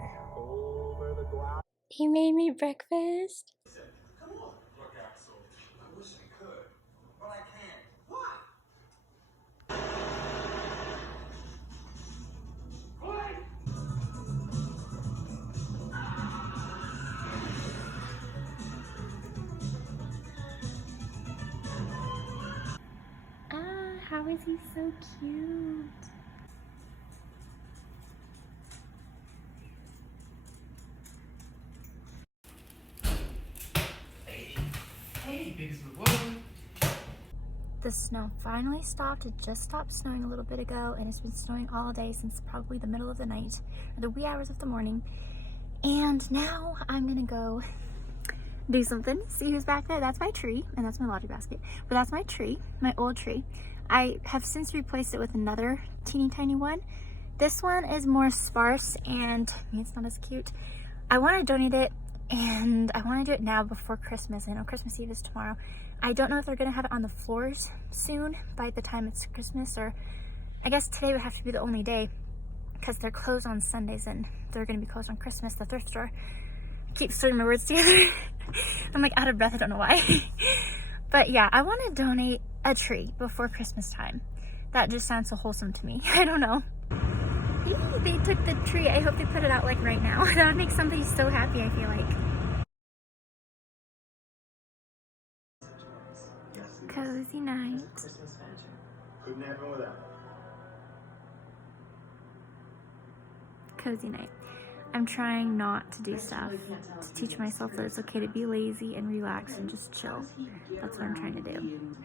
He made me breakfast. How is he so cute? Hey, biggest of the world. The snow finally stopped. It just stopped snowing a little bit ago, and it's been snowing all day since probably the middle of the night or the wee hours of the morning. And now I'm gonna go do something. See who's back there? That's my tree, and that's my laundry basket. But that's my tree, my old tree. I have since replaced it with another teeny tiny one. This one is more sparse and it's not as cute. I want to donate it, and I want to do it now before Christmas. I know Christmas Eve is tomorrow. I don't know if they're going to have it on the floors soon by the time it's Christmas, or I guess today would have to be the only day because they're closed on Sundays and they're going to be closed on Christmas, the thrift store. I keep throwing my words together. I'm like out of breath, I don't know why. But yeah, I want to donate a tree before Christmas time. That just sounds so wholesome to me. I don't know. They took the tree. I hope they put it out like right now. That would make somebody so happy, I feel like. Cozy night. Couldn't happen without. Cozy night. I'm trying not to do stuff to teach myself that it's okay to be lazy and relax and just chill. That's what I'm trying to do.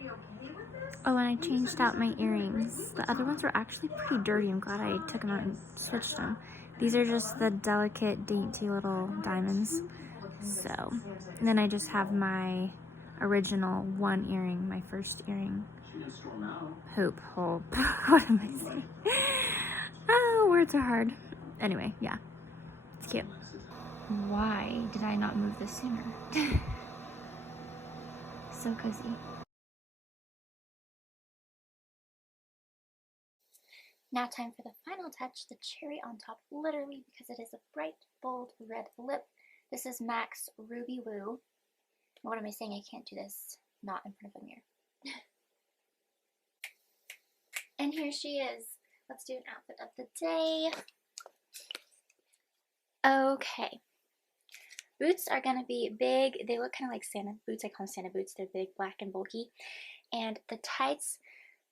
Oh, and I changed out my earrings. The other ones were actually pretty dirty. I'm glad I took them out and switched them. These are just the delicate, dainty little diamonds. So, and then I just have my original one earring, my first earring. Hoop hole. What am I saying? Oh, words are hard. Anyway, yeah. It's cute. Why did I not move this sooner? So cozy. Now time for the final touch, the cherry on top, literally, because it is a bright, bold red lip. This is MAC's Ruby Woo. What am I saying? I can't do this not in front of a mirror. And here she is. Let's do an outfit of the day. Okay. Boots are going to be big. They look kind of like Santa boots. I call them Santa boots. They're big, black, and bulky. And the tights,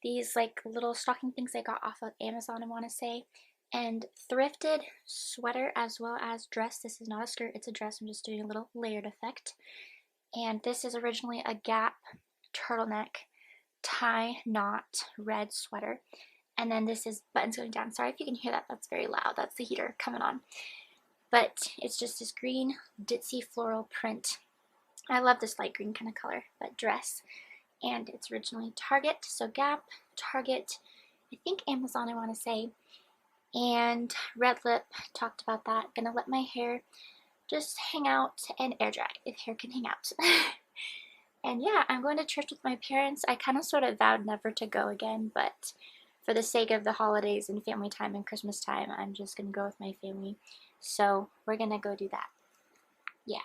these like little stocking things I got off of Amazon, I want to say. And thrifted sweater as well as dress. This is not a skirt, it's a dress. I'm just doing a little layered effect. And this is originally a Gap turtleneck tie knot red sweater. And then this is buttons going down. Sorry if you can hear that. That's very loud. That's the heater coming on. But it's just this green ditzy floral print. I love this light green kind of color, but dress. And it's originally Target, so Gap, Target, I think Amazon, I want to say. And red lip, talked about that. Gonna let my hair just hang out and air dry if hair can hang out. And yeah, I'm going to church with my parents. I kind of sort of vowed never to go again, but for the sake of the holidays and family time and Christmas time, I'm just gonna go with my family. So we're gonna go do that. Yeah.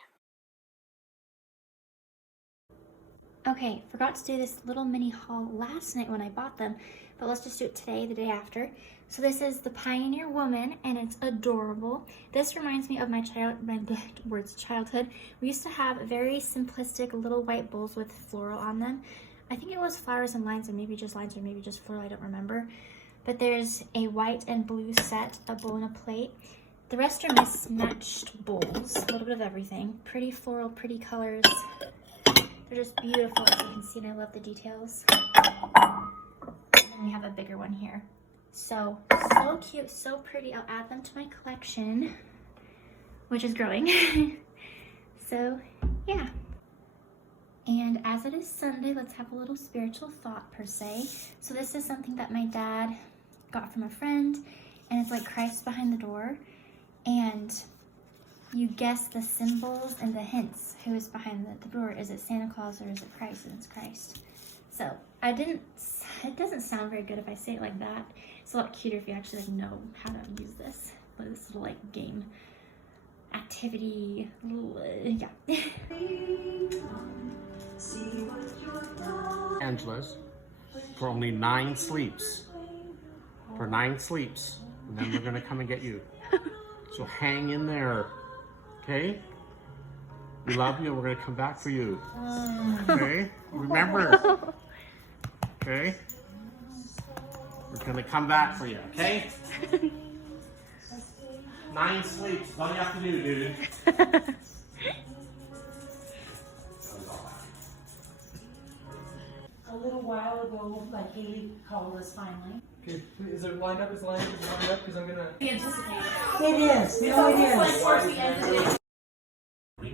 Okay, forgot to do this little mini haul last night when I bought them, but let's just do it today, the day after. So this is the Pioneer Woman, and it's adorable. This reminds me of my childhood. We used to have very simplistic little white bowls with floral on them. I think it was flowers and lines, or maybe just floral, I don't remember. But there's a white and blue set, a bowl and a plate. The rest are mismatched bowls, a little bit of everything. Pretty floral, pretty colors. They're just beautiful, as you can see, and I love the details. And we have a bigger one here. So cute, so pretty. I'll add them to my collection, which is growing. So, yeah. And as it is Sunday, let's have a little spiritual thought per se. So this is something that my dad got from a friend, and it's like Christ behind the door. And you guess the symbols and the hints. Who is behind the door? Is it Santa Claus or is it Christ? And it's Christ. So it doesn't sound very good if I say it like that. It's a lot cuter if you actually like know how to use this. This little like game activity. Yeah. Angela's for only 9 sleeps. For 9 sleeps. And then we're gonna come and get you. So hang in there. Okay? We love you and we're gonna come back for you. Okay? Remember. Okay? We're gonna come back for you, okay? 9 sleeps. That's all you have to do, dude. A little while ago, like Haley called us finally. Okay, is it lined up? Is it lined up? Because I'm gonna. It is. No, it is. Towards the end of the day. Who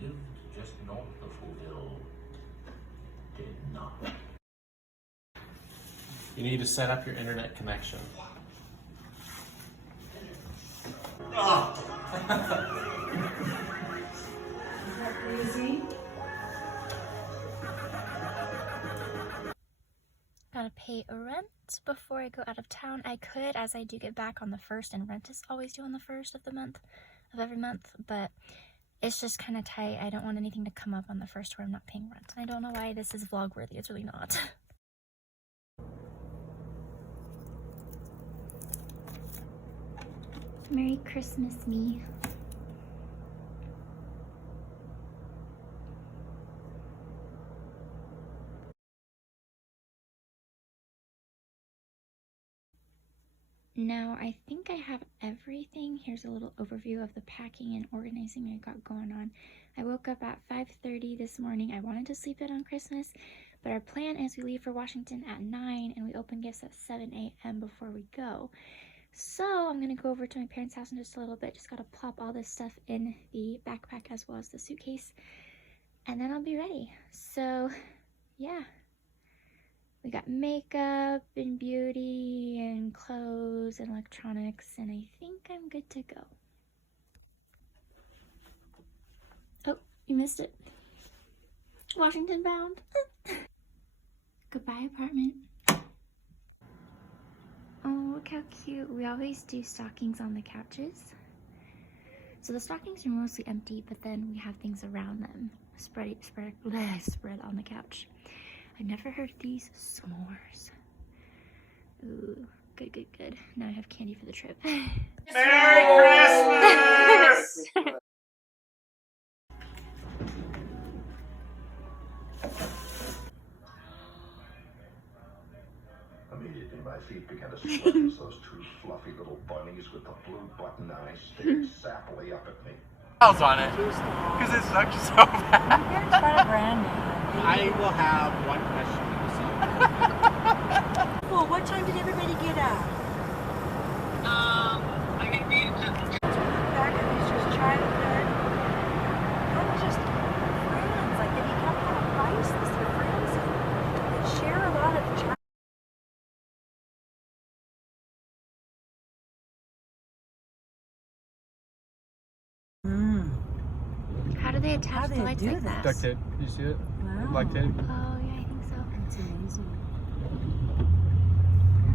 lived just north of Whoville did not. You need to set up your internet connection. Oh. Is that crazy? Gotta pay rent before I go out of town. I could, as I do get back on the 1st, and rent is always due on the 1st of the month, of every month, but it's just kind of tight. I don't want anything to come up on the 1st where I'm not paying rent. I don't know why this is vlog worthy. It's really not. Merry Christmas, me. Now, I think I have everything. Here's a little overview of the packing and organizing I got going on. I woke up at 5:30 this morning. I wanted to sleep in on Christmas, but our plan is we leave for Washington at 9 and we open gifts at 7 a.m. before we go. So I'm going to go over to my parents' house in just a little bit. Just got to plop all this stuff in the backpack as well as the suitcase, and then I'll be ready. So, yeah. We got makeup and beauty and clothes and electronics, and I think I'm good to go. Oh, you missed it. Washington bound. Goodbye, apartment. Oh, look how cute. We always do stockings on the couches. So the stockings are mostly empty, but then we have things around them. Spread on the couch. I've never heard of these s'mores. Ooh, good, good, good. Now I have candy for the trip. Merry Christmas! Immediately my feet began to sweat as those 2 fluffy little bunnies with the blue button eyes stared sappily up at me. On it because it sucks so bad. You're gonna try to brand name. I will have one question. Well, what time did everybody get up? I think we Back of these just childhood. Not just friends. Like they become kind of priceless. They're friends that share a lot of childhood. How do they attach How do the they lights do like that? Duct tape. You see it? Wow. Black tape. Oh, yeah, I think so. That's amazing.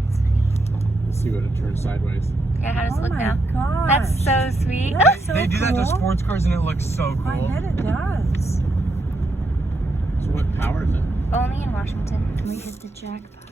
That's funny. See what it turns sideways. Yeah, how does it Oh look my now? gosh. That's so sweet. That's so They do that to cool. sports cars and it looks so I cool. bet it does. So what power is it? Only in Washington. We hit the jackpot.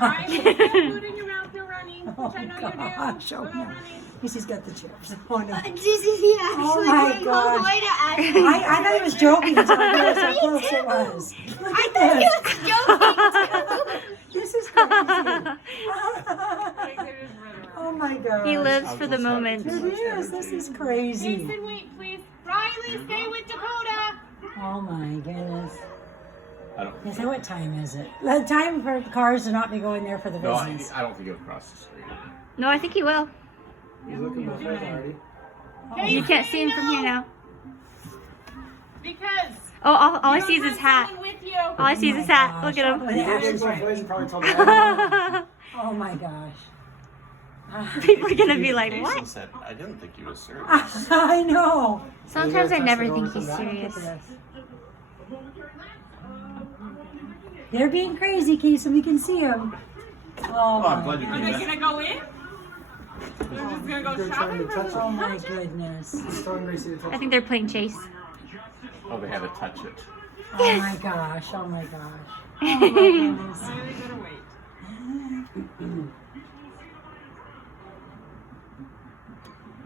Right, put food in your mouth, no running, which I know you do. Gosh, oh, No no. running. He's got the chips. Oh, no. Oh my gosh. I thought he was joking until I realized how close it was. Look at this. This is crazy. Oh my gosh. He lives for the moment. It is. This is crazy. Jason, wait, please. Riley, stay with Dakota. Oh my goodness. I don't. Is that what time is it? The time for the cars to not be going there for the No, business. I don't think he'll cross the street. No, I think he will. He's looking at the already. You can't see him from here now. Because Oh, all I see is his hat. someone with you. All I see is his hat. Look at him. Oh my gosh. People are gonna be like, Jason what? said, I didn't think he was serious. I know. Sometimes I never think he's Look serious. at this. They're being crazy, Casey. We can see them. Oh, I'm glad you Are did they that. gonna go in? They're just gonna go shopping for the oh my goodness. I think they're playing chase. Oh, they had to touch it. Oh my gosh. Oh my gosh. Oh my goodness. Riley, better wait.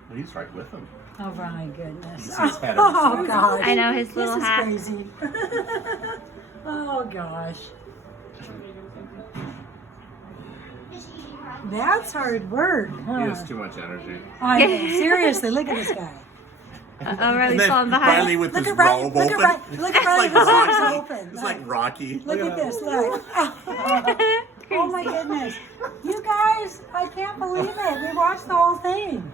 Well, he's right with him. Oh my goodness. He's had it. Oh gosh. I know his little this hat. is crazy. Oh gosh. That's hard work, He huh? has too much energy. I know. Seriously, look at this guy. Riley's falling behind. Riley with Look his at Riley. robe Look at open. Riley. Look at Riley. It's His like arms Rocky. open. It's like Rocky. Look at this. Look. Oh my goodness. You guys, I can't believe it. We watched the whole thing.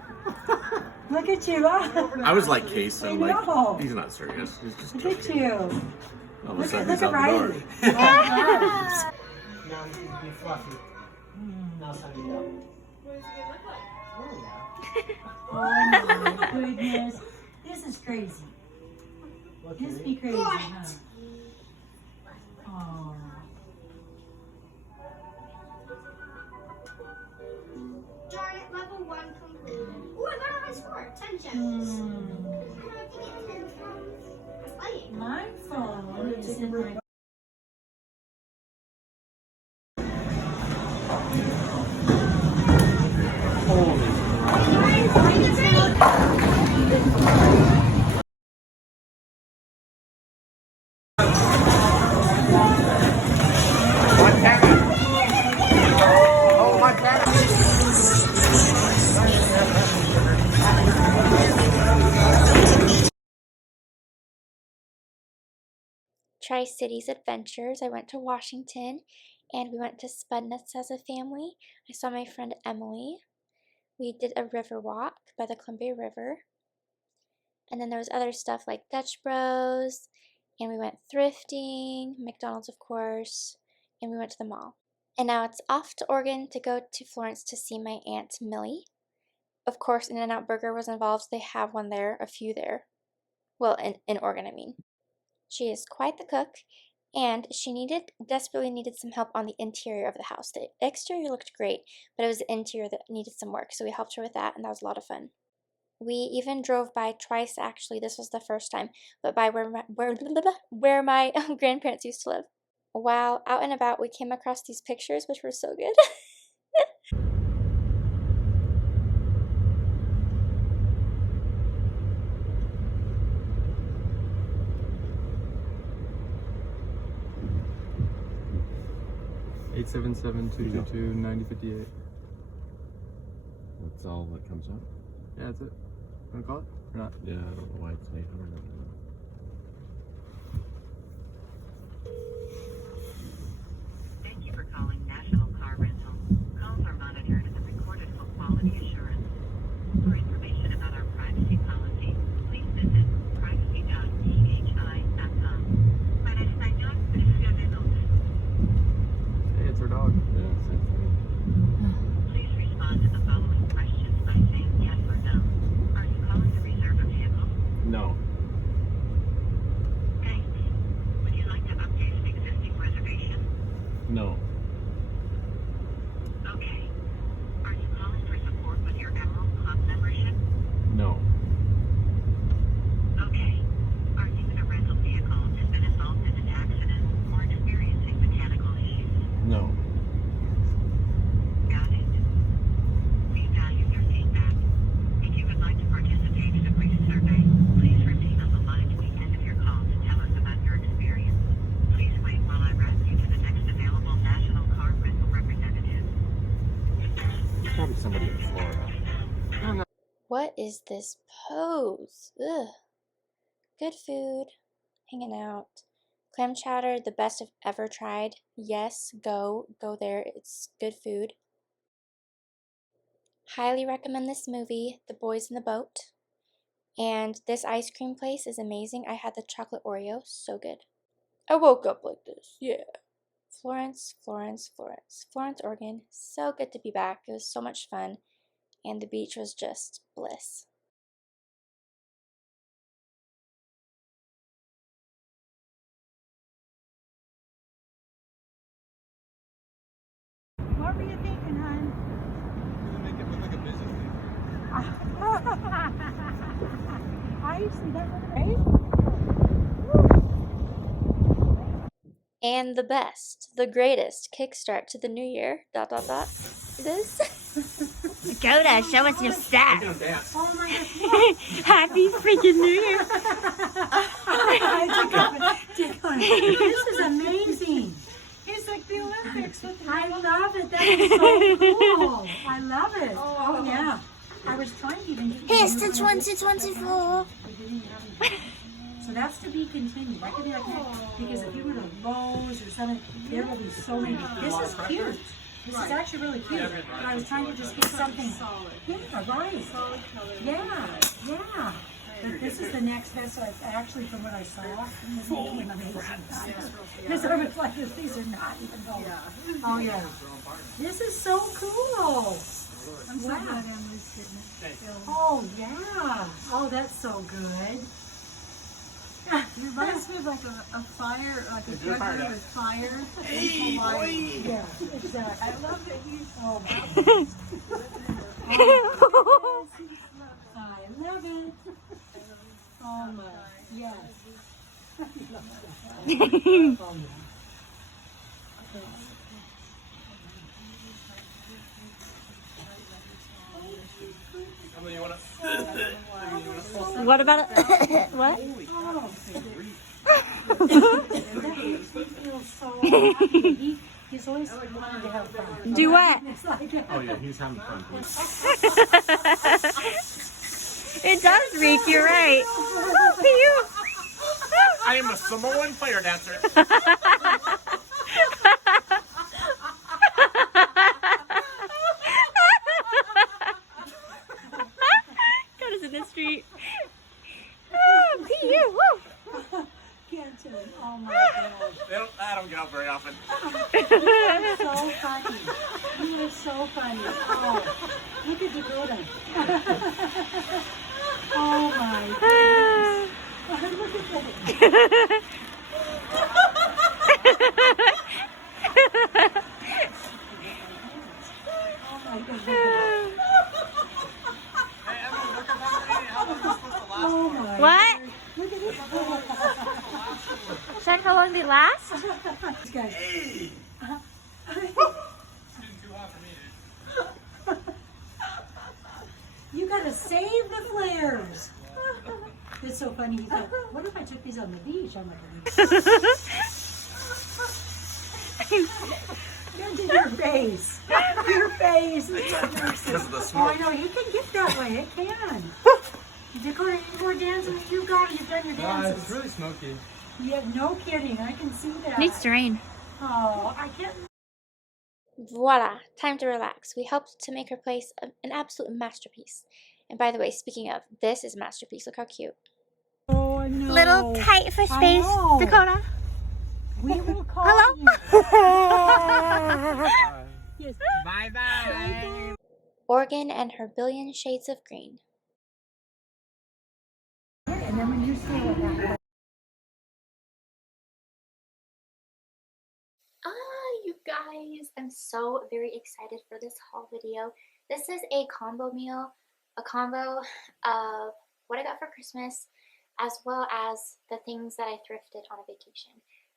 Look at you. I was like Case. I'm I like, know. he's not serious. He's just Look at you. all of a Look sudden at he's out the Riley. door. Now he's gonna be fluffy. Now Sunny down. Oh my goodness. This is crazy. This be crazy, huh? Oh. Darn it, level 1 completed. Ooh, I got a high score. 10 gems. My phone is in my Tri-Cities Adventures. I went to Washington and we went to Spudnuts as a family. I saw my friend Emily. We did a river walk by the Columbia River. And then there was other stuff like Dutch Bros. And we went thrifting, McDonald's of course, and we went to the mall. And now it's off to Oregon to go to Florence to see my Aunt Millie. Of course, In-N-Out Burger was involved. They have one there, a few there. Well, in Oregon, I mean. She is quite the cook, and she desperately needed some help on the interior of the house. The exterior looked great, but it was the interior that needed some work, so we helped her with that, and that was a lot of fun. We even drove by twice, actually. This was the first time, but by where my grandparents used to live. While out and about, we came across these pictures, which were so good. 877-222-9058. That's all that comes up. Yeah, that's it. Want to call it or not? Yeah, I don't know why it's 800. Thank you for calling National Car Rental. Calls are monitored and recorded for quality assurance. For information about our privacy policy, please visit privacy.phi.com. Para español, presione dos. Hey, it's our dog. Yeah, No. Okay. Are you calling for support with your Emerald Club membership? No. Okay. Are you in a rental vehicle that's been involved in an accident or experiencing mechanical issues? No. Got it. We value your feedback. If you would like to participate in a brief survey, please remain on the line at the end of your call to tell us about your experience. Please wait while I route you to the next available National Car Rental representative. Probably somebody in Florida. What is this pose? Ugh. Good food. Hanging out. Clam chowder, the best I've ever tried. Yes, go there. It's good food. Highly recommend this movie, The Boys in the Boat. And this ice cream place is amazing. I had the chocolate Oreo, so good. I woke up like this, yeah. Florence, Oregon. So good to be back. It was so much fun. And the beach was just bliss. What were you thinking, hon? Make it look like a business thing. I see that right? And the best, the greatest kickstart to the new year, ... This. Dakota, show us your stats. Oh my gosh. Happy freaking New Year. This is amazing. It's like the Olympics. I love it. That is so cool. I love it. Oh yeah. I was trying to even. Here's the 2024. So that's to be continued. That could be like because if you were to Lowe's or something, there will be so many. This is cute. This is actually really cute. But I was trying to just get something. Yeah, right. Yeah. But this is the next best. Actually, from what I saw, this is amazing. This was like these are not even gold. Oh yeah. This is so cool. I'm so glad Emily's getting it. Oh yeah. Oh, that's so good. It reminds me of like a fire, like a treasure with fire. Hey, boy! Yeah, exactly. I love that he's Oh my I love it. Oh my, yes. What about what? He's always wanted to have fun. Do what? Oh yeah, he's having fun. It does reek, you're right. I am a Samoan fire dancer. Got us in the street. Oh, P.U. Woo! Canton. Oh my gosh. I don't get out very often. You're so funny. You are so funny. Oh, look at Dakota. Oh my goodness. Look at that. Oh my goodness. Oh my. What? Look at this. Check how long they last? Guys. You gotta save the flares. It's so funny. You thought, what if I took these on the beach? I'm like, your face. Your face. Because of the Oh, smoke. I know. You can get that way. It can. Dakota, you more dancing than you got. You've done your dances. It's really smoky. Yeah, no kidding. I can see that. Needs to rain. Oh, I can't. Voila, time to relax. We helped to make her place an absolute masterpiece. And by the way, speaking of, this is a masterpiece. Look how cute. Oh, I know. Little tight for space, Dakota. We will call Hello? you. Yes. Bye-bye. Oregon and her billion shades of green. And then when you say what that You guys, I'm so very excited for this haul video. This is a combo meal, a combo of what I got for Christmas as well as the things that I thrifted on a vacation.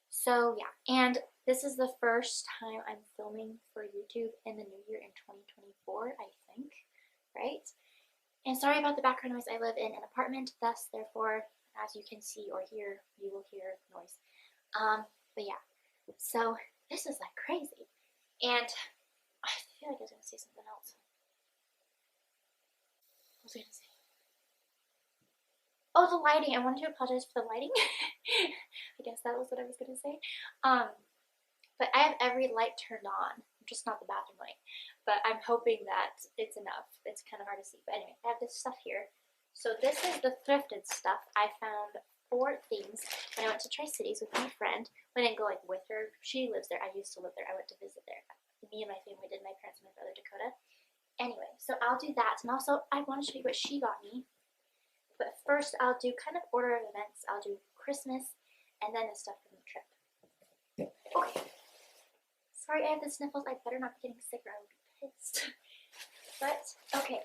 So yeah, and this is the first time I'm filming for YouTube in the new year in 2024, I think, right? And sorry about the background noise, I live in an apartment, thus therefore, as you can see or hear, you will hear noise. But yeah, so this is like crazy. And I feel like I was gonna say something else. What was I gonna say? Oh, the lighting. I wanted to apologize for the lighting. I guess that was what I was gonna say. But I have every light turned on, just not the bathroom light. But I'm hoping that it's enough. It's kind of hard to see. But anyway, I have this stuff here. So this is the thrifted stuff. I found 4 things when I went to Tri-Cities with my friend. I didn't go like with her. She lives there. I used to live there. I went to visit there. Me and my family did. My parents and my brother Dakota. Anyway, so I'll do that. And also, I want to show you what she got me. But first, I'll do kind of order of events. I'll do Christmas and then the stuff from the trip. Okay. Sorry, I have the sniffles. I better not be getting sick or I will be pissed. But, okay.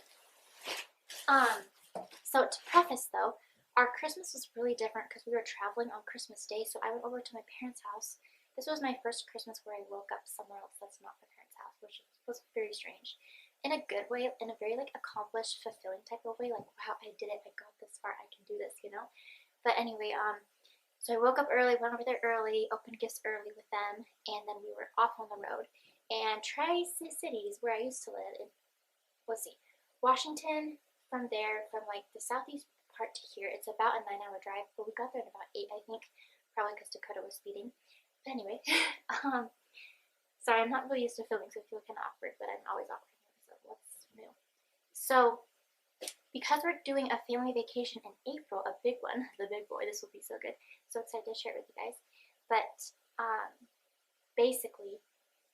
So to preface though, our Christmas was really different because we were traveling on Christmas Day, so I went over to my parents' house. This was my first Christmas where I woke up somewhere else that's not my parents' house, which was very strange. In a good way, in a very like accomplished, fulfilling type of way, like wow, I did it, I got this far, I can do this, you know? But anyway, so I woke up early, went over there early, opened gifts early with them, and then we were off on the road. And Tri-Cities, where I used to live, let's see, Washington, from there, from like the southeast part to here, it's about a 9-hour drive, but we got there in about 8, I think, probably because Dakota was speeding. But anyway, sorry, I'm not really used to filming, so I feel kind of awkward, but I'm always awkward, so what's new? So, because we're doing a family vacation in April, a big one, the big boy, this will be so good, so excited to share it with you guys. But, basically,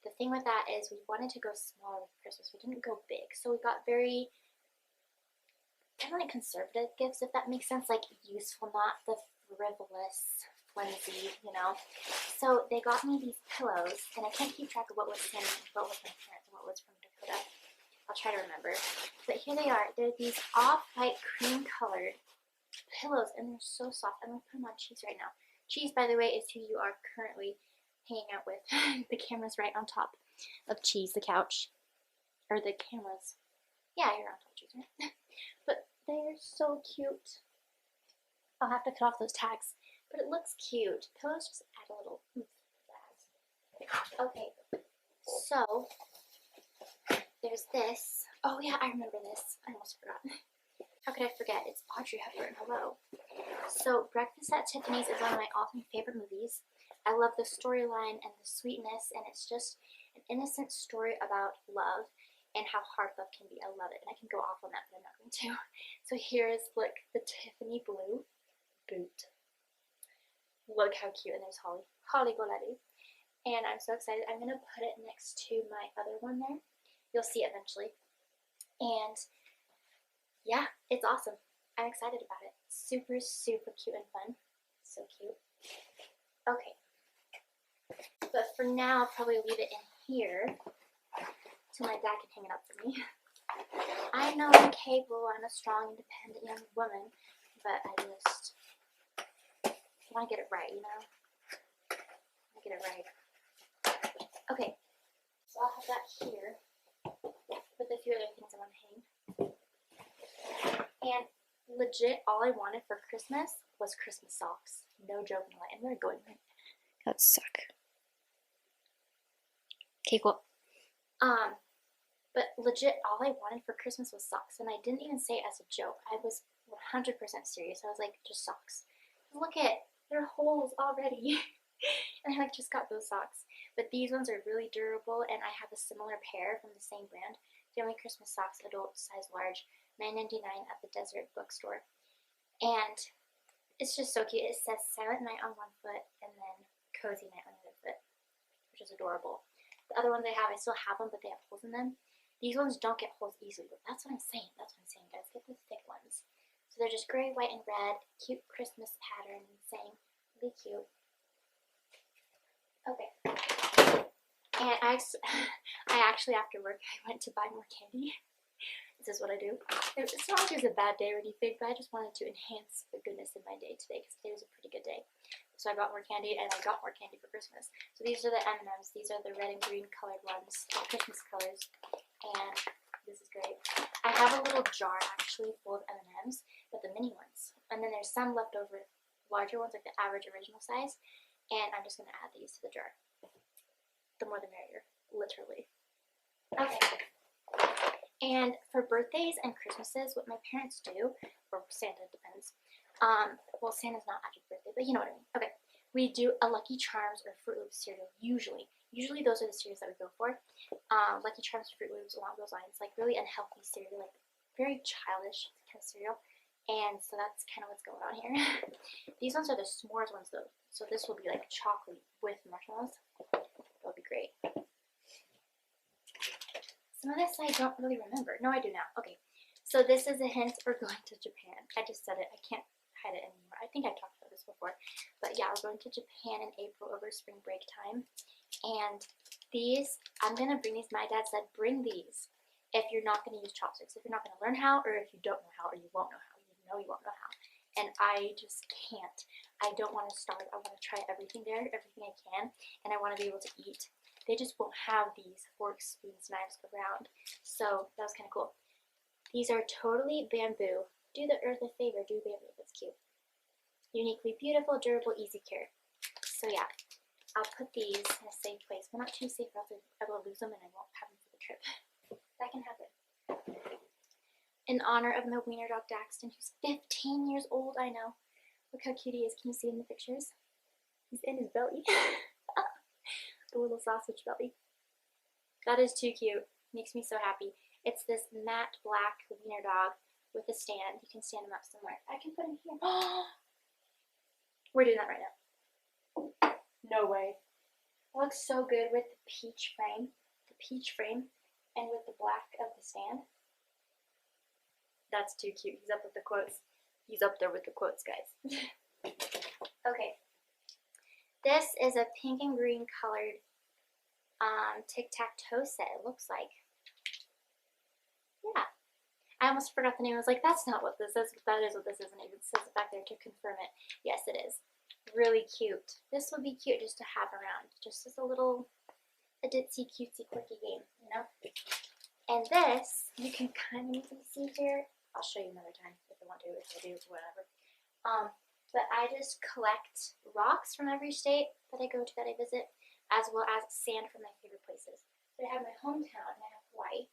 the thing with that is we wanted to go smaller with Christmas, we didn't go big, so we got very kind of like conservative gifts, if that makes sense, like useful, not the frivolous, flimsy, you know. So they got me these pillows, and I can't keep track of what was from what was from parents and what was from Dakota. I'll try to remember. But here they are. They're these off-white cream colored pillows, and they're so soft. I'm gonna put them on Cheese right now. Cheese, by the way, is who you are currently hanging out with. The camera's right on top of Cheese, the couch, or the cameras. Yeah, you're on top of Cheese, right? But they're so cute. I'll have to cut off those tags, but it looks cute. Pillows just add a little oomph to that. Okay, so there's this. Oh yeah, I remember this. I almost forgot. How could I forget? It's Audrey Hepburn. Hello. So Breakfast at Tiffany's is one of my all-time favorite movies. I love the storyline and the sweetness, and it's just an innocent story about love and how hard love can be. I love it, and I can go off on that, but I'm not going to. So here is like the Tiffany blue boot. Look how cute, and there's Holly Golady. And I'm so excited. I'm going to put it next to my other one there. You'll see it eventually. And yeah, it's awesome. I'm excited about it. Super, super cute and fun. So cute. Okay. But for now, I'll probably leave it in here so my dad can hang it up for me. I know I'm capable, I'm a strong, independent young woman, but I just want to get it right, you know? I want to get it right. Okay, so I'll have that here with a few other things I want to hang. And legit, all I wanted for Christmas was Christmas socks. No joking, and we're going right. That would suck. Okay, cool. But legit, all I wanted for Christmas was socks, and I didn't even say it as a joke. I was 100% serious. I was like, just socks. Look at, there are holes already. And I like just got those socks. But these ones are really durable, and I have a similar pair from the same brand. Family Christmas socks, adult size large, $9.99 at the Desert Bookstore. And it's just so cute. It says Silent Night on one foot, and then Cozy Night on the other foot, which is adorable. The other ones I have, I still have them, but they have holes in them. These ones don't get holes easily, but that's what I'm saying. That's what I'm saying, guys. Get the thick ones. So they're just gray, white, and red. Cute Christmas pattern and saying. Really cute. Okay. And I actually, after work, I went to buy more candy. This is what I do. It's not like it was a bad day or anything, but I just wanted to enhance the goodness in my day today because today was a pretty good day. So I bought more candy, and I got more candy for Christmas. So these are the M&Ms. These are the red and green colored ones, the Christmas colors, and this is great. I have a little jar actually full of M&Ms, but the mini ones. And then there's some left over, larger ones, like the average original size, and I'm just going to add these to the jar. The more the merrier, literally. Okay. And for birthdays and Christmases, what my parents do, or Santa, depends. Well, Santa's not actually birthday, but you know what I mean. Okay, we do a Lucky Charms or Fruit Loops cereal, usually. Usually those are the cereals that we go for. Lucky Charms, Fruit Loops, along those lines. Like really unhealthy cereal, like very childish kind of cereal. And so that's kind of what's going on here. These ones are the s'mores ones though. So this will be like chocolate with marshmallows. That'll be great. Some of this I don't really remember. No, I do now. Okay. So this is a hint we're going to Japan. I just said it. I can't hide it anymore. I think I talked about this before. But yeah, we're going to Japan in April over spring break time. And these, I'm going to bring these. My dad said, bring these if you're not going to use chopsticks. If you're not going to learn how, or if you don't know how, or you won't know how. You know you won't know how. And I just can't. I don't want to starve. I want to try everything there, everything I can. And I want to be able to eat. They just won't have these forks, spoons, knives around. So that was kind of cool. These are totally bamboo. Do the earth a favor, do bamboo. That's cute. Uniquely beautiful, durable, easy care. So yeah, I'll put these in a safe place. Well, not too safe, or else I will lose them and I won't have them for the trip. That can happen. In honor of my wiener dog Daxton, who's 15 years old, I know. Look how cute he is. Can you see him in the pictures? He's in his belly. The little sausage belly. That is too cute. Makes me so happy. It's this matte black wiener dog with a stand. You can stand him up somewhere. I can put him here. We're doing that right now. No way. It looks so good with the peach frame. The peach frame. And with the black of the stand. That's too cute. He's up with the quotes. He's up there with the quotes, guys. Okay. This is a pink and green colored tic-tac-toe set, it looks like. Yeah. I almost forgot the name. I was like, that's not what this is. That is what this is. And it even says it back there to confirm it. Yes, it is. Really cute. This would be cute just to have around. Just as a little, a ditzy, cutesy, quirky game, you know? And this, you can kind of see here. I'll show you another time if I want to, if I do, whatever. But I just collect rocks from every state that I go to, that I visit, as well as sand from my favorite places. So I have my hometown, and I have Hawaii,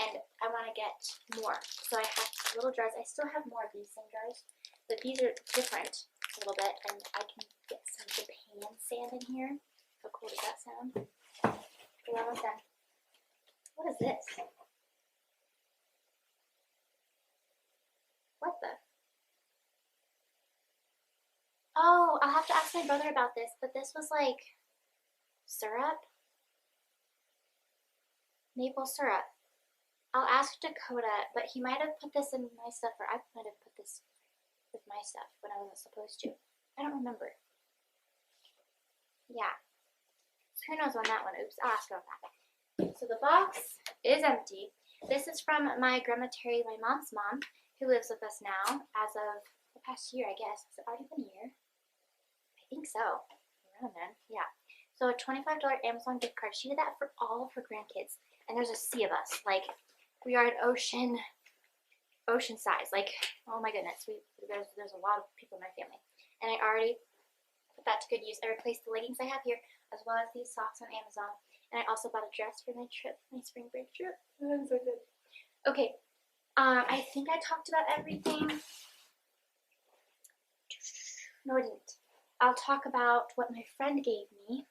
and I want to get more. So I have little jars. I still have more of these same jars, but these are different a little bit, and I can get some Japan sand in here. How cool does that sound? We're almost done. What is this? What the? Oh, I'll have to ask my brother about this, but this was like syrup? Maple syrup. I'll ask Dakota, but he might have put this in my stuff, or I might have put this with my stuff when I wasn't supposed to. I don't remember. Yeah. So who knows on that one? Oops, I'll ask about that. So the box is empty. This is from my grandma Terry, my mom's mom, who lives with us now as of the past year, I guess. Has it already been a year? I think so. Around then, yeah. So a $25 Amazon gift card. She did that for all of her grandkids. And there's a sea of us. Like, we are an ocean size. Like, oh my goodness. There's a lot of people in my family. And I already put that to good use. I replaced the leggings I have here, as well as these socks on Amazon. And I also bought a dress for my trip, my spring break trip. Oh, I'm so good. Okay. I think I talked about everything. No, I didn't. I'll talk about what my friend gave me.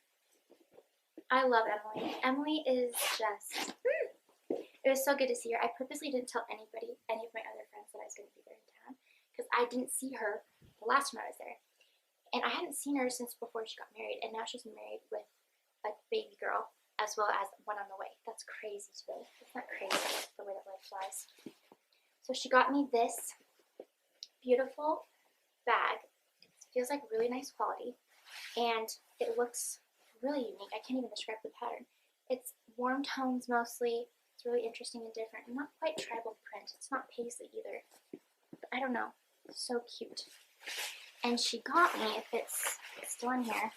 I love Emily. Emily is just, it was so good to see her. I purposely didn't tell anybody, any of my other friends, that I was going to be there in town, because I didn't see her the last time I was there. And I hadn't seen her since before she got married, and now she's married with a baby girl, as well as one on the way. That's crazy to me. It's not crazy, it's the way that life flies. So she got me this beautiful bag. It feels like really nice quality, and it looks really unique. I can't even describe the pattern. It's warm tones mostly. It's really interesting and different. Not quite tribal print. It's not paisley either. But I don't know. It's so cute. And she got me, if it's still in here,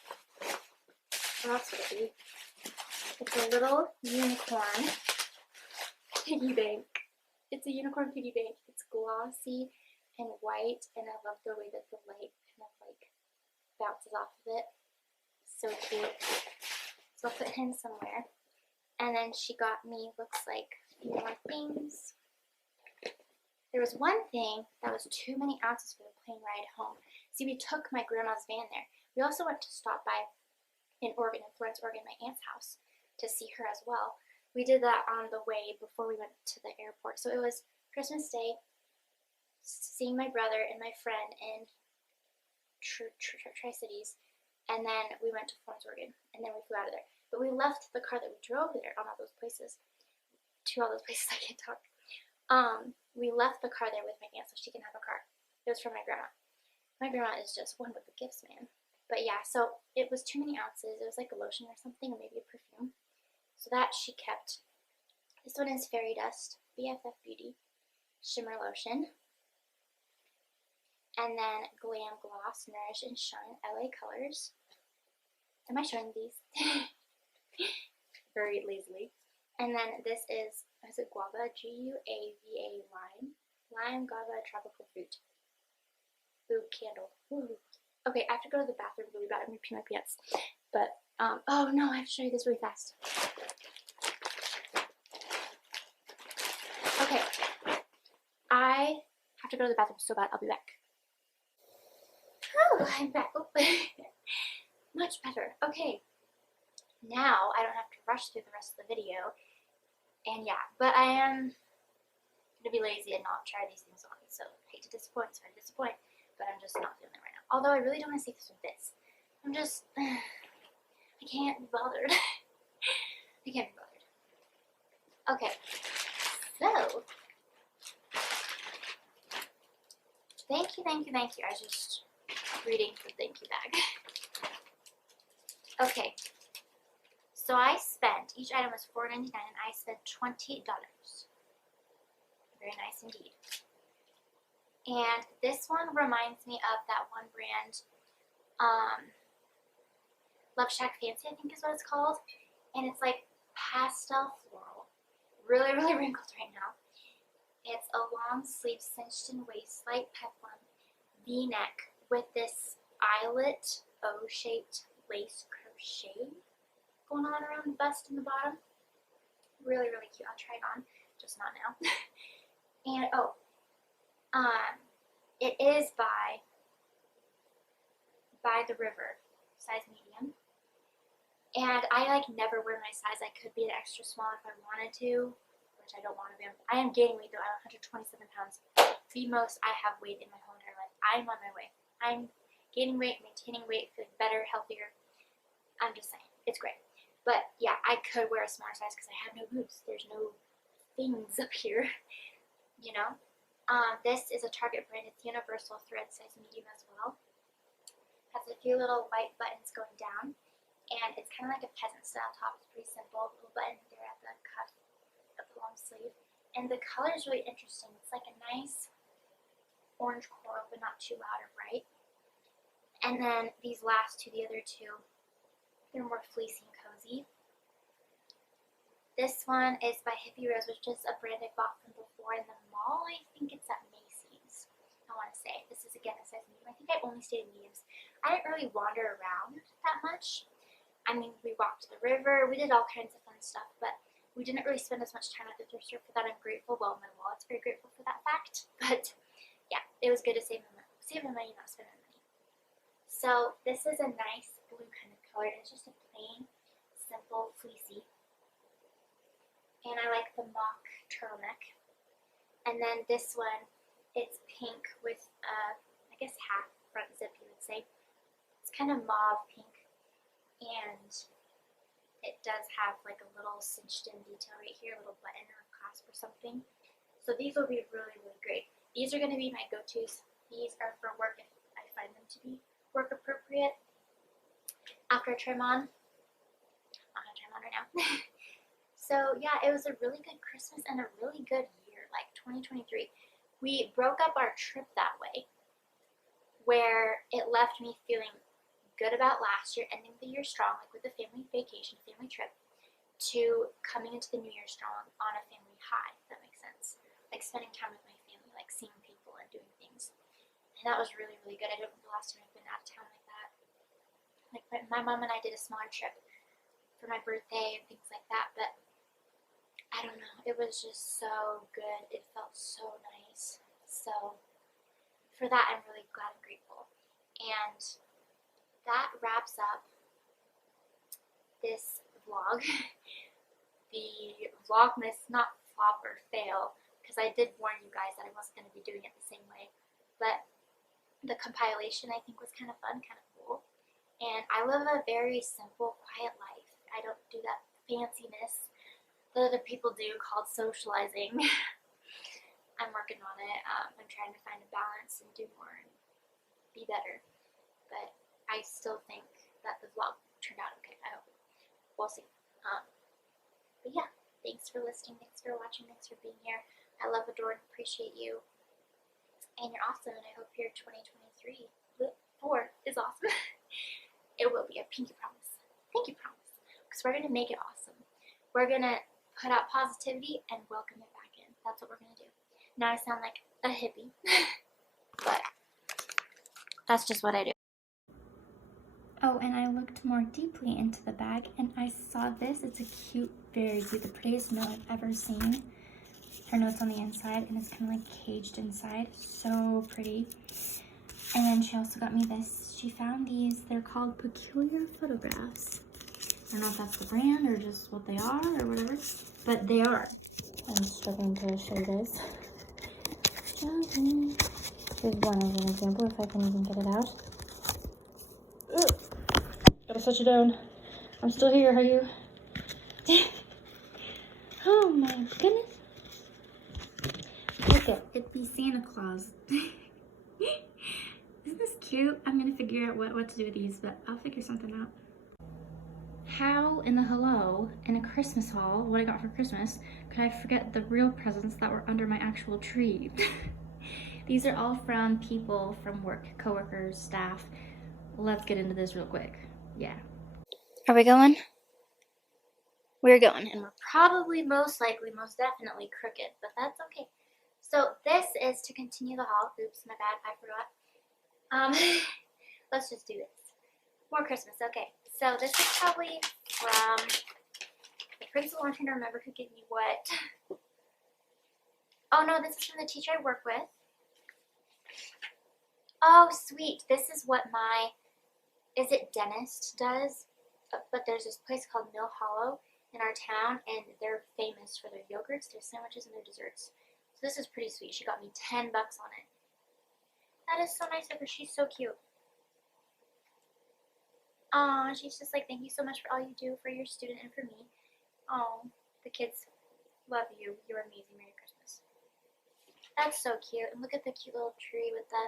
what else would it be? It's a little unicorn piggy bank. It's a unicorn piggy bank. It's glossy and white, and I love the way that the light kind of like bounces off of it. So cute. So I'll put him somewhere. And then she got me, looks like, a few more things. There was one thing that was too many ounces for the plane ride home. See, we took my grandma's van there. We also went to stop by in Oregon, in Florence, Oregon, my aunt's house, to see her as well. We did that on the way before we went to the airport. So it was Christmas Day, seeing my brother and my friend in Tri-Cities, and then we went to Florence, Oregon, and then we flew out of there. But we left the car that we drove there on all those places, to all those places I can't talk. We left the car there with my aunt so she can have a car. It was from my grandma. My grandma is just one with the gifts, man. But yeah, so it was too many ounces. It was like a lotion or something, or maybe a perfume. So that she kept. This one is Fairy Dust, BFF Beauty, Shimmer Lotion. And then Glam Gloss, Nourish and Shine, LA Colors. Am I showing these? Very lazily. And then this is it Guava? Guava Lime. Lime, Guava, Tropical Fruit. Ooh, candle. Ooh. Okay, I have to go to the bathroom really bad. I'm gonna pee my pants. But, oh no, I have to show you this really fast. Okay. I have to go to the bathroom so bad. I'll be back. Oh, I'm back. Oh. Much better. Okay. Now I don't have to rush through the rest of the video. And yeah, but I am going to be lazy and not try these things on. So I hate to disappoint, sorry to disappoint, but I'm just not feeling it right now. Although I really don't want to see if this one fits. I'm just, I can't be bothered. I can't be bothered. Okay, so, thank you. I was just reading the thank you bag. Okay. So I spent, each item was $4.99 and I spent $20. Very nice indeed. And this one reminds me of that one brand, Love Shack Fancy, I think is what it's called. And it's like pastel floral. Really, really wrinkled right now. It's a long sleeve cinched in waist, light peplum V-neck with this eyelet O-shaped lace crochet going on around the bust and the bottom. Really, really cute. I'll try it on, just not now. And it is by the River, size medium. And I like never wear my size. I could be an extra small if I wanted to, which I don't want to be. I am gaining weight though. I'm 127 pounds. The most I have weighed in my whole entire life. I'm on my way. I'm gaining weight, maintaining weight, feeling better, healthier. I'm just saying, it's great. But yeah, I could wear a smaller size because I have no boobs. There's no things up here, you know. This is a Target brand. It's universal thread size medium as well. Has a few little white buttons going down, and it's kind of like a peasant style top. It's pretty simple. Little button there at the cuff of the long sleeve, and the color is really interesting. It's like a nice orange coral, but not too loud or bright. And then these last two, the other two, they're more fleecy and cozy. This one is by Hippie Rose, which is a brand I bought from before in the mall. I think it's at Macy's, I want to say. This is again a size medium. I think I only stayed in mediums. I didn't really wander around that much. I mean, we walked to the river, we did all kinds of fun stuff, but we didn't really spend as much time at the thrift store. For that I'm grateful. Well, my wallet's very grateful for that fact. But yeah, it was good to save my money, not spend my money. So this is a nice blue kind of color. It's just a plain, simple, fleecy. And I like the mock turtleneck. And then this one, it's pink with, I guess half front zip, you would say. It's kind of mauve pink. And it does have like a little cinched in detail right here, a little button or a clasp or something. So these will be really, really great. These are going to be my go-tos. These are for work if I find them to be work appropriate. After I try them on, I'm not going to try them on right now. So yeah, it was a really good Christmas and a really good year, like 2023. We broke up our trip that way, where it left me feeling good about last year, ending the year strong, like with a family vacation, family trip, to coming into the new year strong on a family high, if that makes sense. Like spending time with my family, like seeing people and doing things. And that was really, really good. I don't know the last time I've been out of town like that. Like my mom and I did a smaller trip for my birthday and things like that, but I don't know, it was just so good. It felt so nice. So for that, I'm really glad and grateful. And that wraps up this vlog. The Vlogmas, not flop or fail, because I did warn you guys that I wasn't going to be doing it the same way. But the compilation I think was kind of fun, kind of cool. And I live a very simple, quiet life. I don't do that fanciness that other people do called socializing. I'm working on it. I'm trying to find a balance and do more and be better. But I still think that the vlog turned out okay. I hope. We'll see. But yeah, thanks for listening. Thanks for watching. Thanks for being here. I love, adore, and appreciate you. And you're awesome. And I hope your 2023 4 is awesome. It will be. I pinky promise. Pinky promise. Because we're going to make it awesome. We're going to put out positivity and welcome it back in. That's what we're going to do. Now I sound like a hippie. But that's just what I do. Oh, and I looked more deeply into the bag and I saw this. It's a cute, very cute, the prettiest note I've ever seen. Her note's on the inside and it's kind of like caged inside. So pretty. And then she also got me this. She found these. They're called Peculiar Photographs. I don't know if that's the brand or just what they are or whatever, but they are. I'm struggling to show you this. Here's one as an example, if I can even get it out. Ugh. Gotta set you down. I'm still here, are you? Oh my goodness. Look at it, be Santa Claus. Isn't this cute? I'm gonna figure out what to do with these, but I'll figure something out. How in the hello, in a Christmas haul, what I got for Christmas, could I forget the real presents that were under my actual tree? These are all from people from work, coworkers, staff. Let's get into this real quick. Yeah. Are we going? We're going, and we're probably most likely, most definitely crooked, but that's okay. So this is to continue the haul. Oops, my bad, I forgot. Let's just do this. More Christmas, okay. So this is probably from the principal. I'm trying to remember who gave me what. Oh no, this is from the teacher I work with. Oh sweet, this is what my, is it dentist does? But there's this place called Mill Hollow in our town, and they're famous for their yogurts, their sandwiches, and their desserts. So this is pretty sweet. She got me $10 on it. That is so nice of her. She's so cute. Aw, she's just like, thank you so much for all you do for your student and for me. Oh, the kids love you. You're amazing. Merry Christmas. That's so cute. And look at the cute little tree with the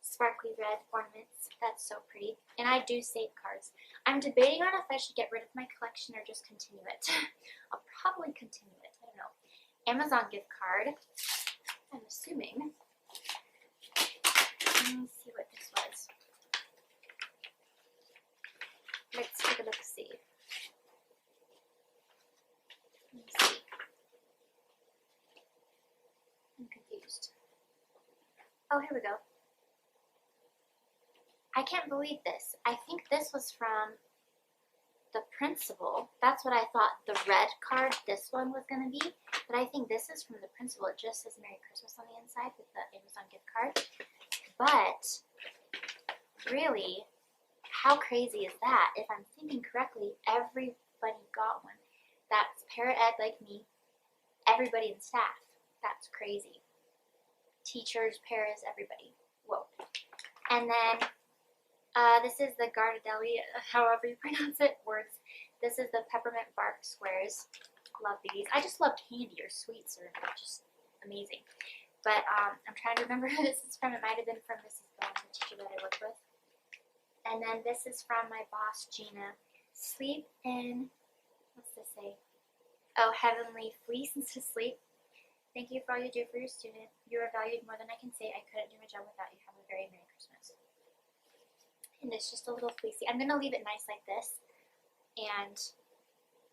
sparkly red ornaments. That's so pretty. And I do save cards. I'm debating on if I should get rid of my collection or just continue it. I'll probably continue it. I don't know. Amazon gift card. I'm assuming. Let me see what this was. Let's take a look, see. Let me see. I'm confused. Oh, here we go. I can't believe this. I think this was from the principal. That's what I thought the red card, this one, was going to be. But I think this is from the principal. It just says Merry Christmas on the inside with the Amazon gift card. But really, how crazy is that? If I'm thinking correctly, everybody got one. That's para-ed like me. Everybody in staff. That's crazy. Teachers, paras, everybody. Whoa. And then this is the Gardadelli, however you pronounce it, words. This is the peppermint bark squares. Love these. I just love candy or sweets, or just amazing. But I'm trying to remember who this is from. It might have been from Mrs. Bell, the teacher that I work with. And then this is from my boss, Gina. Sleep in, what's this say? Oh, heavenly fleece into sleep. Thank you for all you do for your student. You are valued more than I can say. I couldn't do my job without you. Have a very Merry Christmas. And it's just a little fleecy. I'm going to leave it nice like this. And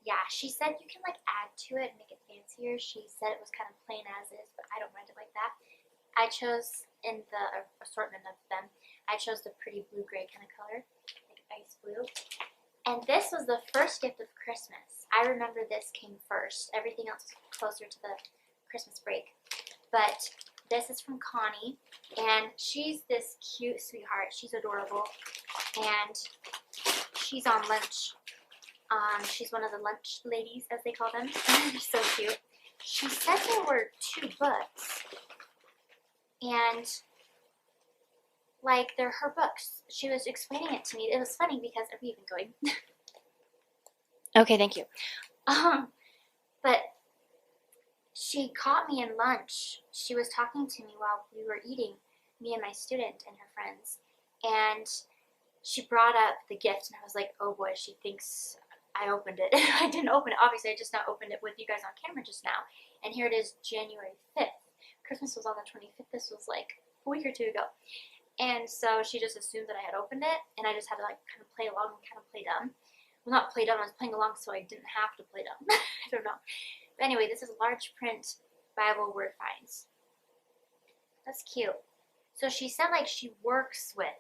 yeah, she said you can like add to it and make it fancier. She said it was kind of plain as is, but I don't mind it like that. I chose, in the assortment of them, I chose the pretty blue-gray kind of color, like ice blue. And this was the first gift of Christmas. I remember this came first. Everything else was closer to the Christmas break. But this is from Connie, and she's this cute sweetheart. She's adorable, and she's on lunch. She's one of the lunch ladies, as they call them. They're so cute. She said there were 2 books, and like they're her books. She was explaining it to me. It was funny because, are we even going? Okay, thank you. But she caught me in lunch. She was talking to me while we were eating, me and my student and her friends, and she brought up the gift, and I was like, oh boy, she thinks I opened it. I didn't open it. Obviously, I just now opened it with you guys on camera just now, and here it is, January 5th. Christmas was on the 25th. This was like a week or 2 ago. And so she just assumed that I had opened it, and I just had to like kind of play along and kind of play dumb. Well, not play dumb, I was playing along so I didn't have to play dumb. I don't know. But anyway, this is large print Bible word finds. That's cute. So she said like she works with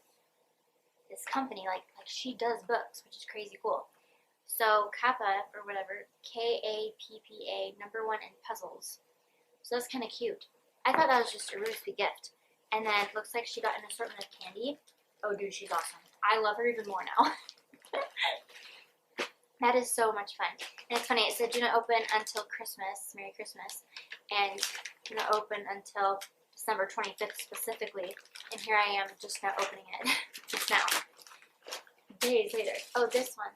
this company, like she does books, which is crazy cool. So Kappa, or whatever, K-A-P-P-A, #1 in puzzles. So that's kind of cute. I thought that was just a really sweet gift. And then it looks like she got an assortment of candy. Oh dude, she's awesome. I love her even more now. That is so much fun. And it's funny, it said do not open until Christmas, Merry Christmas, and do not open until December 25th specifically. And here I am just now opening it, just now, days later. Oh, this one.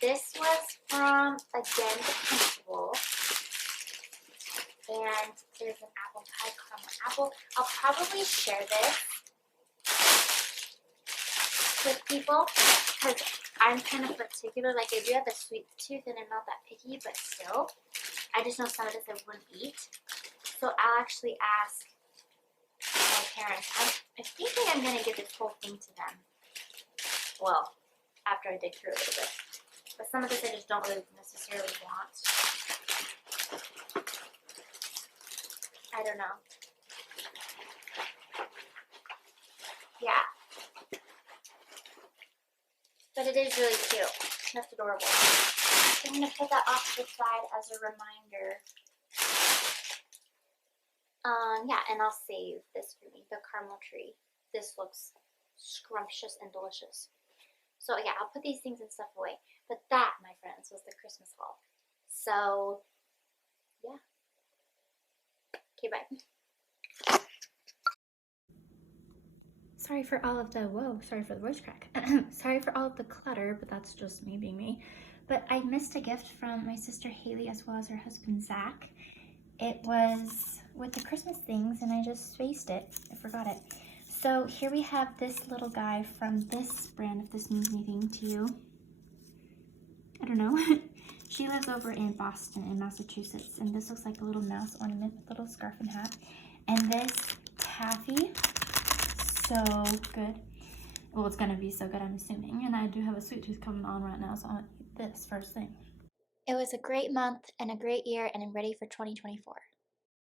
This was from, again, the principal. And there's an apple pie, caramel apple. I'll probably share this with people because I'm kind of particular. Like, I do have a sweet tooth and I'm not that picky, but still, I just know some of this I wouldn't eat. So I'll actually ask my parents. I'm thinking I'm going to give this whole thing to them. Well, after I dig through a little bit. But some of this I just don't really necessarily want. I don't know. Yeah. But it is really cute. That's adorable. I'm going to put that off to the side as a reminder. Yeah, and I'll save this for me, the caramel tree. This looks scrumptious and delicious. So yeah, I'll put these things and stuff away. But that, my friends, was the Christmas haul. So, yeah. Okay, bye. Sorry for all of the, whoa, sorry for the voice crack. Sorry for all of the clutter, but that's just me being me. But I missed a gift from my sister Haley as well as her husband Zach. It was with the Christmas things and I just spaced it. I forgot it. So here we have this little guy from this brand, if this means anything to you. I don't know. She lives over in Boston in Massachusetts, and this looks like a little mouse ornament with a little scarf and hat. And this taffy, so good. Well, it's gonna be so good, I'm assuming. And I do have a sweet tooth coming on right now, so I'll eat this first thing. It was a great month and a great year, and I'm ready for 2024.